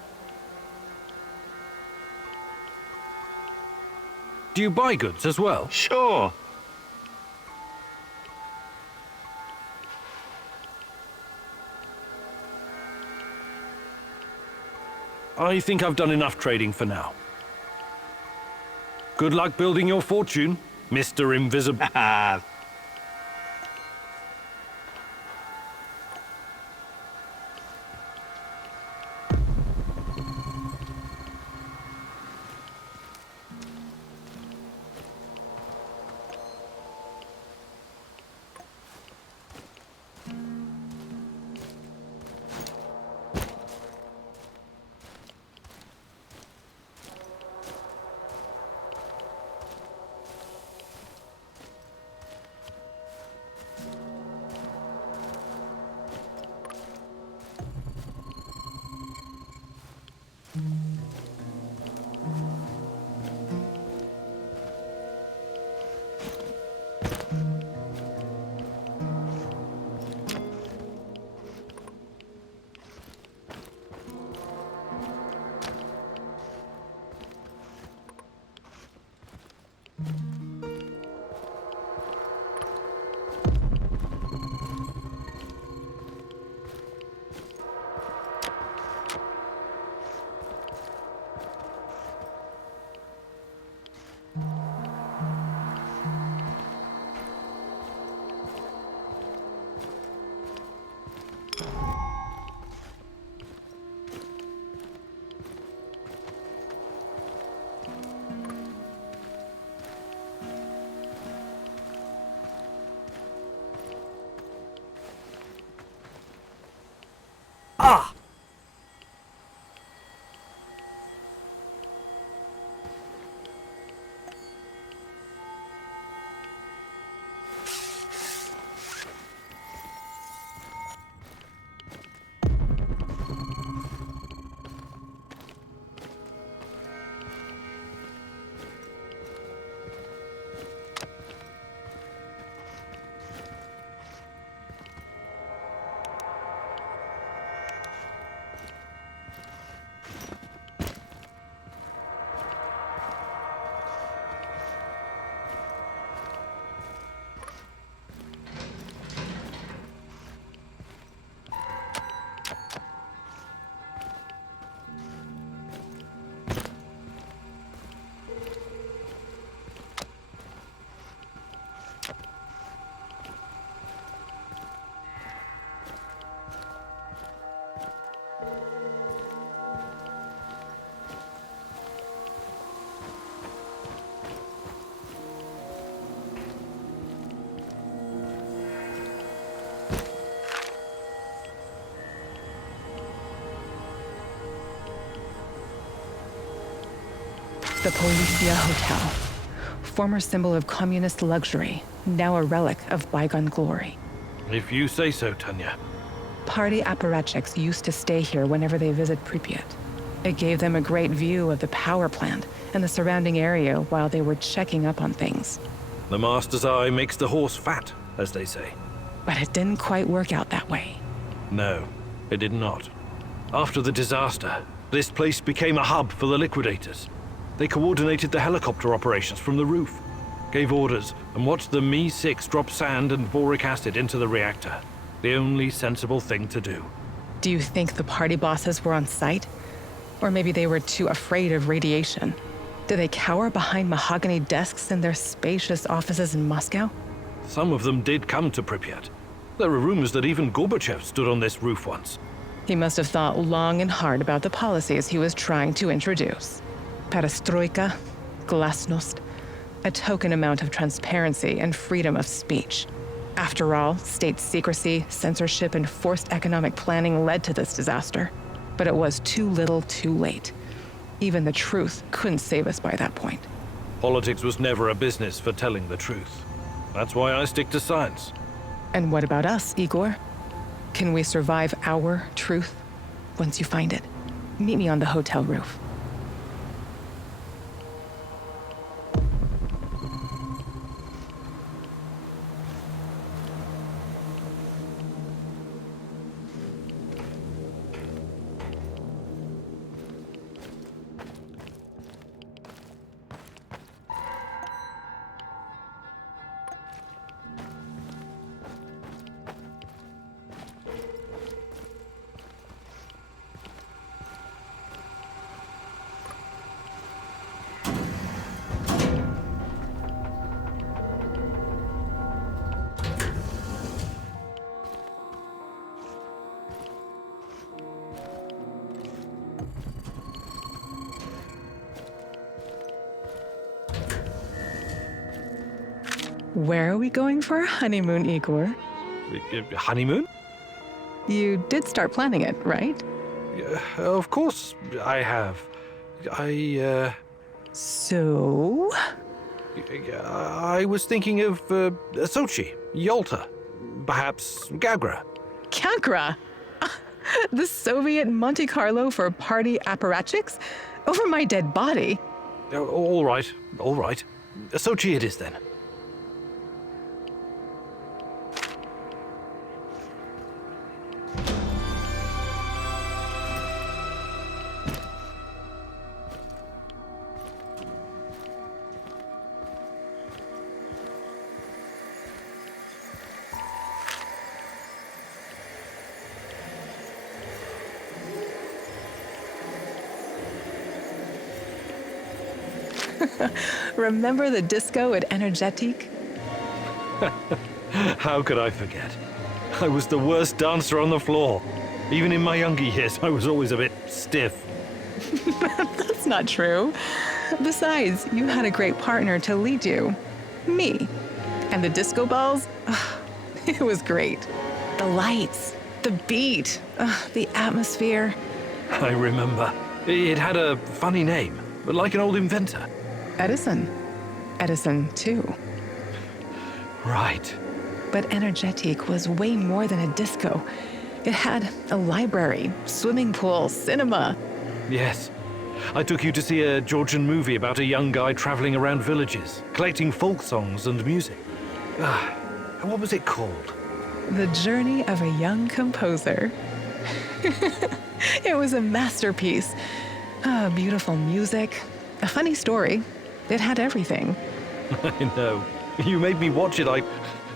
you buy goods as well? Sure. I think I've done enough trading for now. Good luck building your fortune, Mr. Invisible. The Policia Hotel, former symbol of communist luxury, now a relic of bygone glory. If you say so, Tanya. Party apparatchiks used to stay here whenever they visit Pripyat. It gave them a great view of the power plant and the surrounding area while they were checking up on things. The master's eye makes the horse fat, as they say. But it didn't quite work out that way. No, it did not. After the disaster, this place became a hub for the liquidators. They coordinated the helicopter operations from the roof, gave orders, and watched the Mi-6 drop sand and boric acid into the reactor. The only sensible thing to do. Do you think the party bosses were on site? Or maybe they were too afraid of radiation? Did they cower behind mahogany desks in their spacious offices in Moscow? Some of them did come to Pripyat. There are rumors that even Gorbachev stood on this roof once. He must have thought long and hard about the policies he was trying to introduce. Perestroika, glasnost, a token amount of transparency and freedom of speech. After all, state secrecy, censorship, and forced economic planning led to this disaster. But it was too little, too late. Even the truth couldn't save us by that point. Politics was never a business for telling the truth. That's why I stick to science. And what about us, Igor? Can we survive our truth once you find it? Meet me on the hotel roof. Where are we going for our honeymoon, Igor? Honeymoon? You did start planning it, right? Of course I have. So? I was thinking of Sochi, Yalta, perhaps Gagra. Gagra? The Soviet Monte Carlo for party apparatchiks? Over my dead body? All right. Sochi it is then. Remember the disco at Energetique? How could I forget? I was the worst dancer on the floor. Even in my younger years, I was always a bit stiff. That's not true. Besides, you had a great partner to lead you. Me. And the disco balls? It was great. The lights, the beat, the atmosphere. I remember. It had a funny name, but like an old inventor. Edison. Edison, too. Right. But Energetique was way more than a disco. It had a library, swimming pool, cinema. Yes. I took you to see a Georgian movie about a young guy traveling around villages, collecting folk songs and music. What was it called? The Journey of a Young Composer. It was a masterpiece. Beautiful music, a funny story. It had everything. I know. You made me watch it like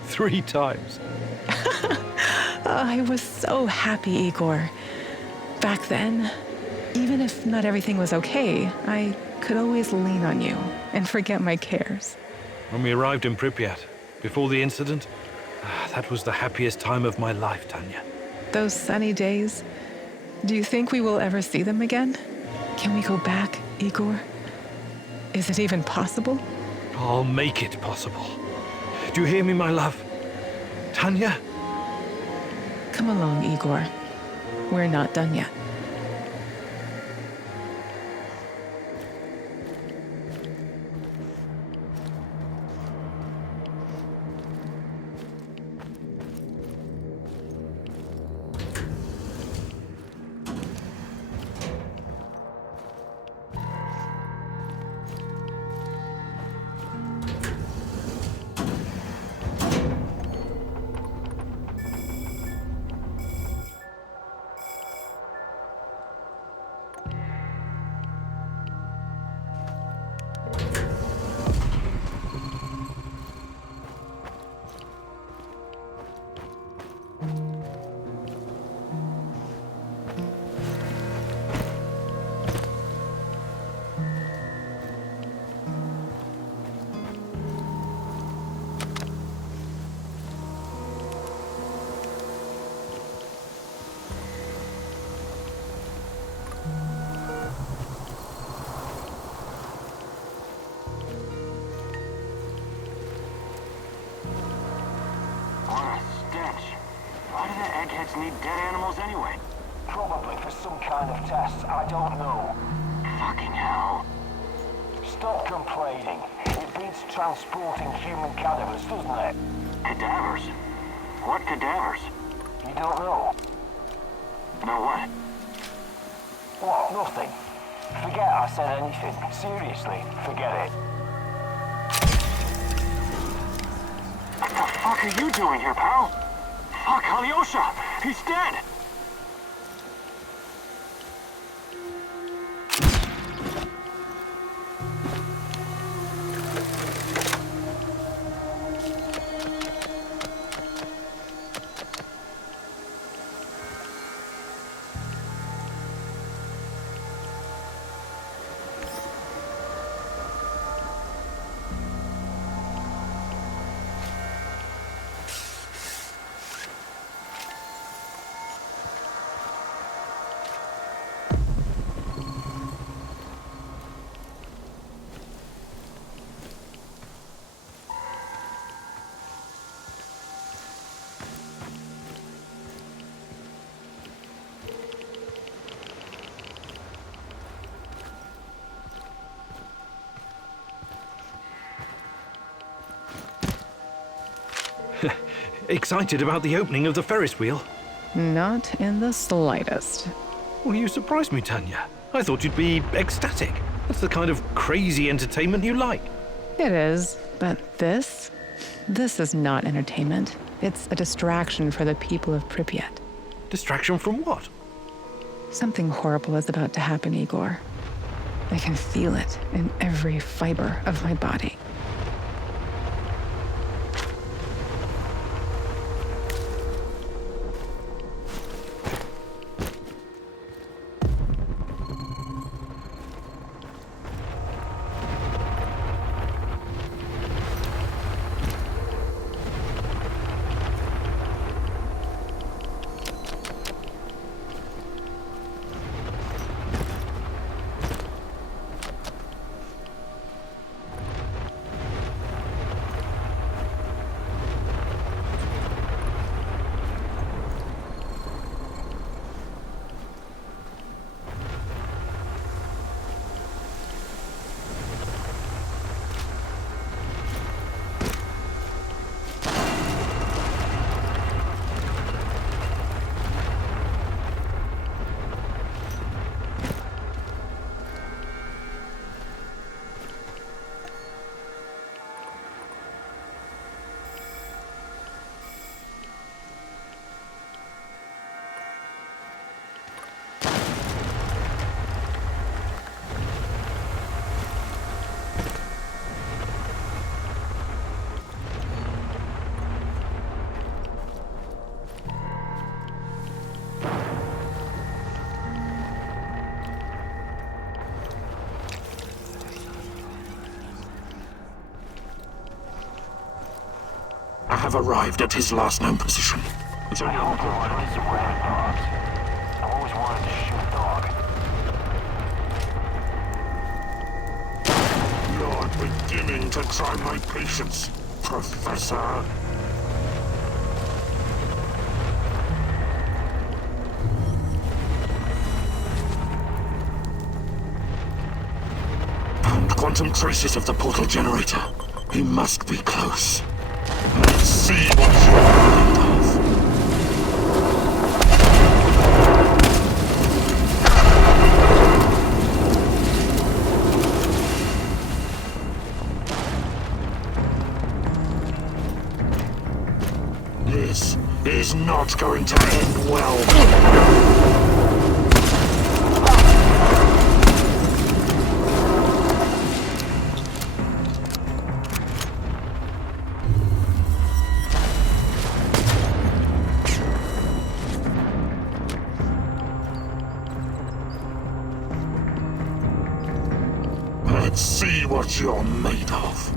3 times. I was so happy, Igor. Back then, even if not everything was okay, I could always lean on you and forget my cares. When we arrived in Pripyat, before the incident, that was the happiest time of my life, Tanya. Those sunny days, do you think we will ever see them again? Can we go back, Igor? Is it even possible? I'll make it possible. Do you hear me, my love? Tanya? Come along, Igor. We're not done yet. Need dead animals anyway? Probably for some kind of test. I don't know. Fucking hell. Stop complaining. It beats transporting human cadavers, doesn't it? Cadavers? What cadavers? You don't know? No what? What? Nothing. Forget I said anything. Seriously, forget it. What the fuck are you doing here, pal? Fuck, Alyosha! He's dead! excited about the opening of the Ferris wheel? Not in the slightest. Well, you surprised me, Tanya. I thought you'd be ecstatic. That's the kind of crazy entertainment you like. It is, but this is not entertainment. It's a distraction for the people of Pripyat. Distraction from what? Something horrible is about to happen, Igor. I can feel it in every fiber of my body. I have arrived at his last known position. It's only I've always wanted to shoot a dog. You're beginning to try my patience, Professor. Found quantum traces of the portal generator. He must be close. Let's see what you're made of. This is not going to end well. Let's see what you're made of.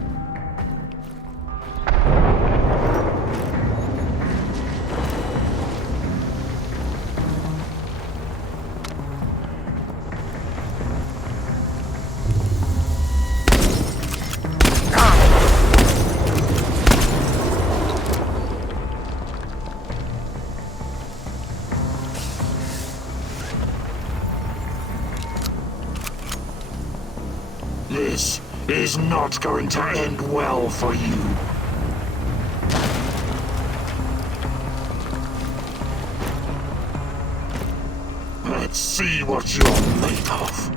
This is not going to end well for you. Let's see what you're made of.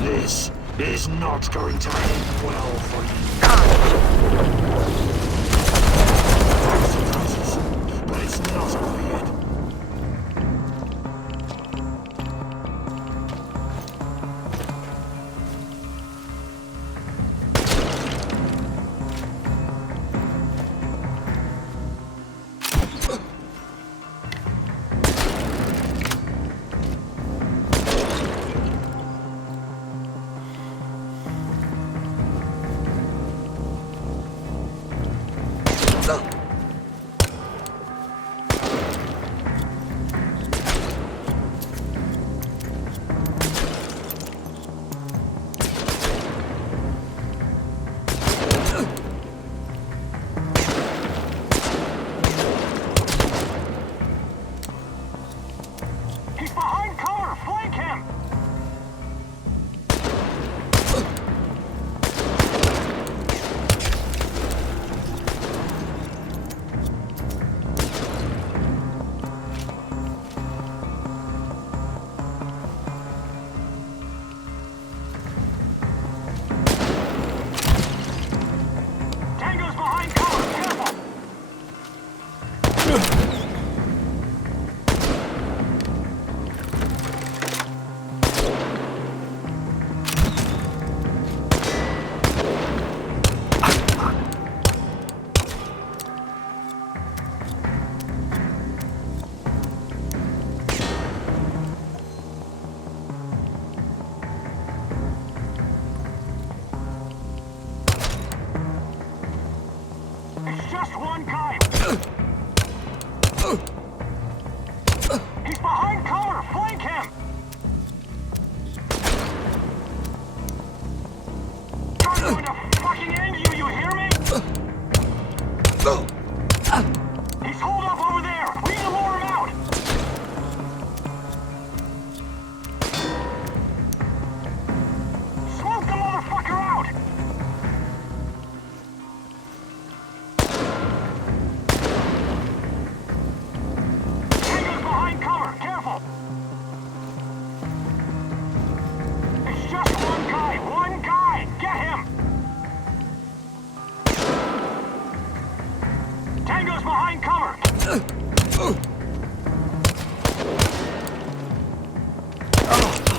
This is not going to end well for you. But it's not over yet.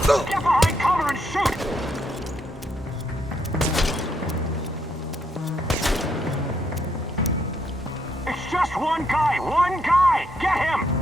Get behind cover and shoot! It's just one guy! One guy! Get him!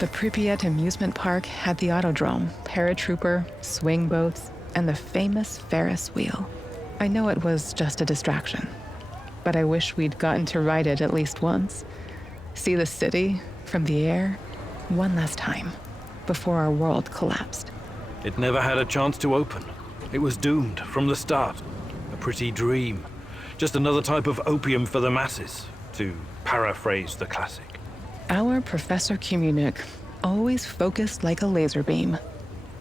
The Pripyat amusement park had the autodrome, paratrooper, swing boats, and the famous Ferris wheel. I know it was just a distraction, but I wish we'd gotten to ride it at least once. See the city from the air one last time before our world collapsed. It never had a chance to open. It was doomed from the start. A pretty dream. Just another type of opium for the masses, to paraphrase the classic. Our Professor Kumynik always focused like a laser beam.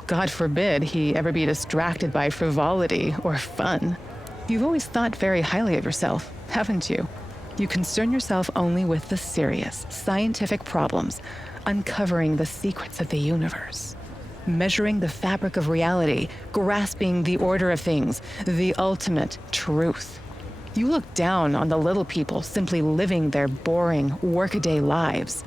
God forbid he ever be distracted by frivolity or fun. You've always thought very highly of yourself, haven't you? You concern yourself only with the serious, scientific problems, uncovering the secrets of the universe, measuring the fabric of reality, grasping the order of things, the ultimate truth. You look down on the little people simply living their boring, workaday lives.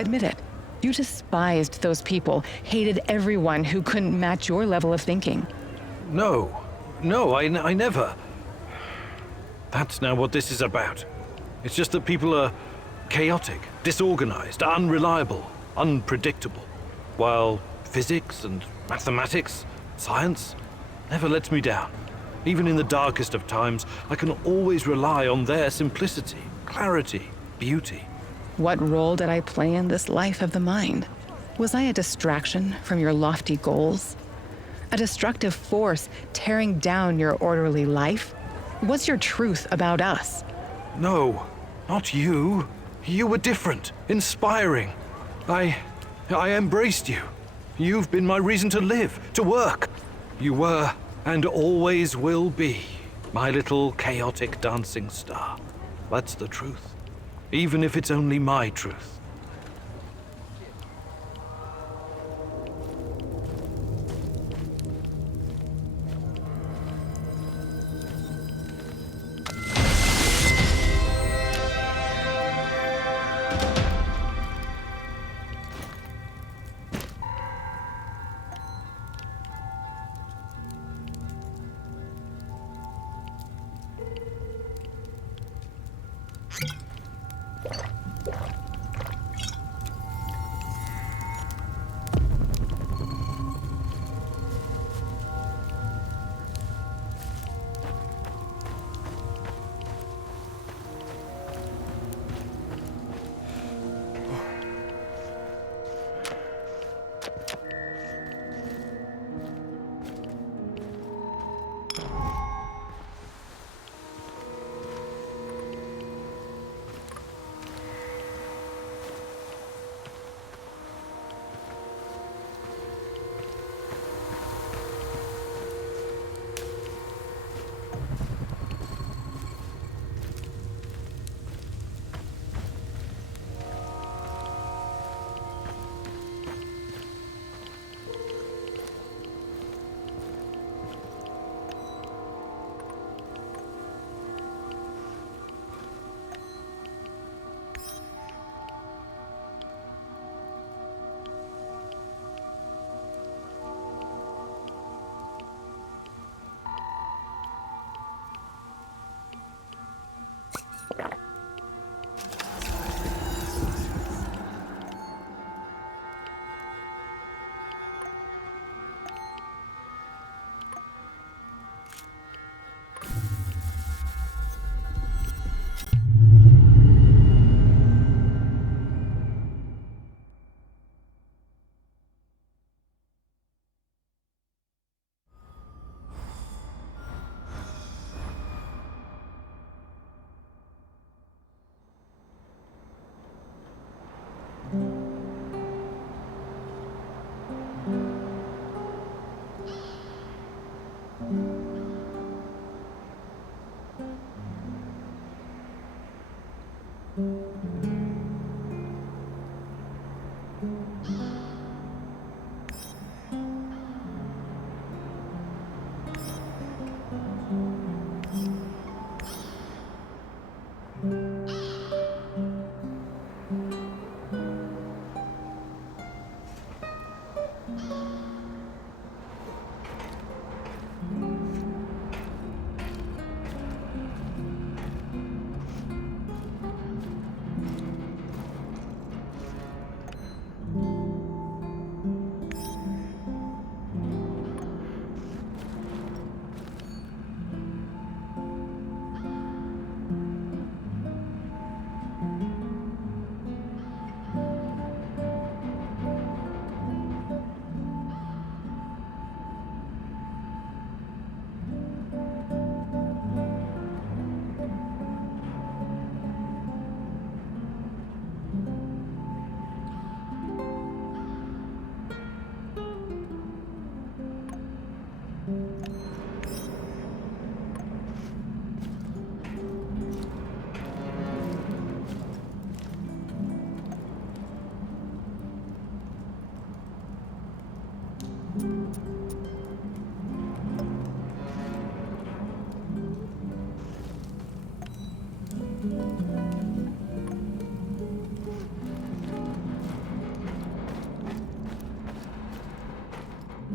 Admit it, you despised those people, hated everyone who couldn't match your level of thinking. No, I never. That's now what this is about. It's just that people are chaotic, disorganized, unreliable, unpredictable. While physics and mathematics, science, never lets me down. Even in the darkest of times, I can always rely on their simplicity, clarity, beauty. What role did I play in this life of the mind? Was I a distraction from your lofty goals? A destructive force tearing down your orderly life? What's your truth about us? No, not you. You were different, inspiring. I embraced you. You've been my reason to live, to work. You were, and always will be, my little chaotic dancing star. That's the truth. Even if it's only my truth.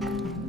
you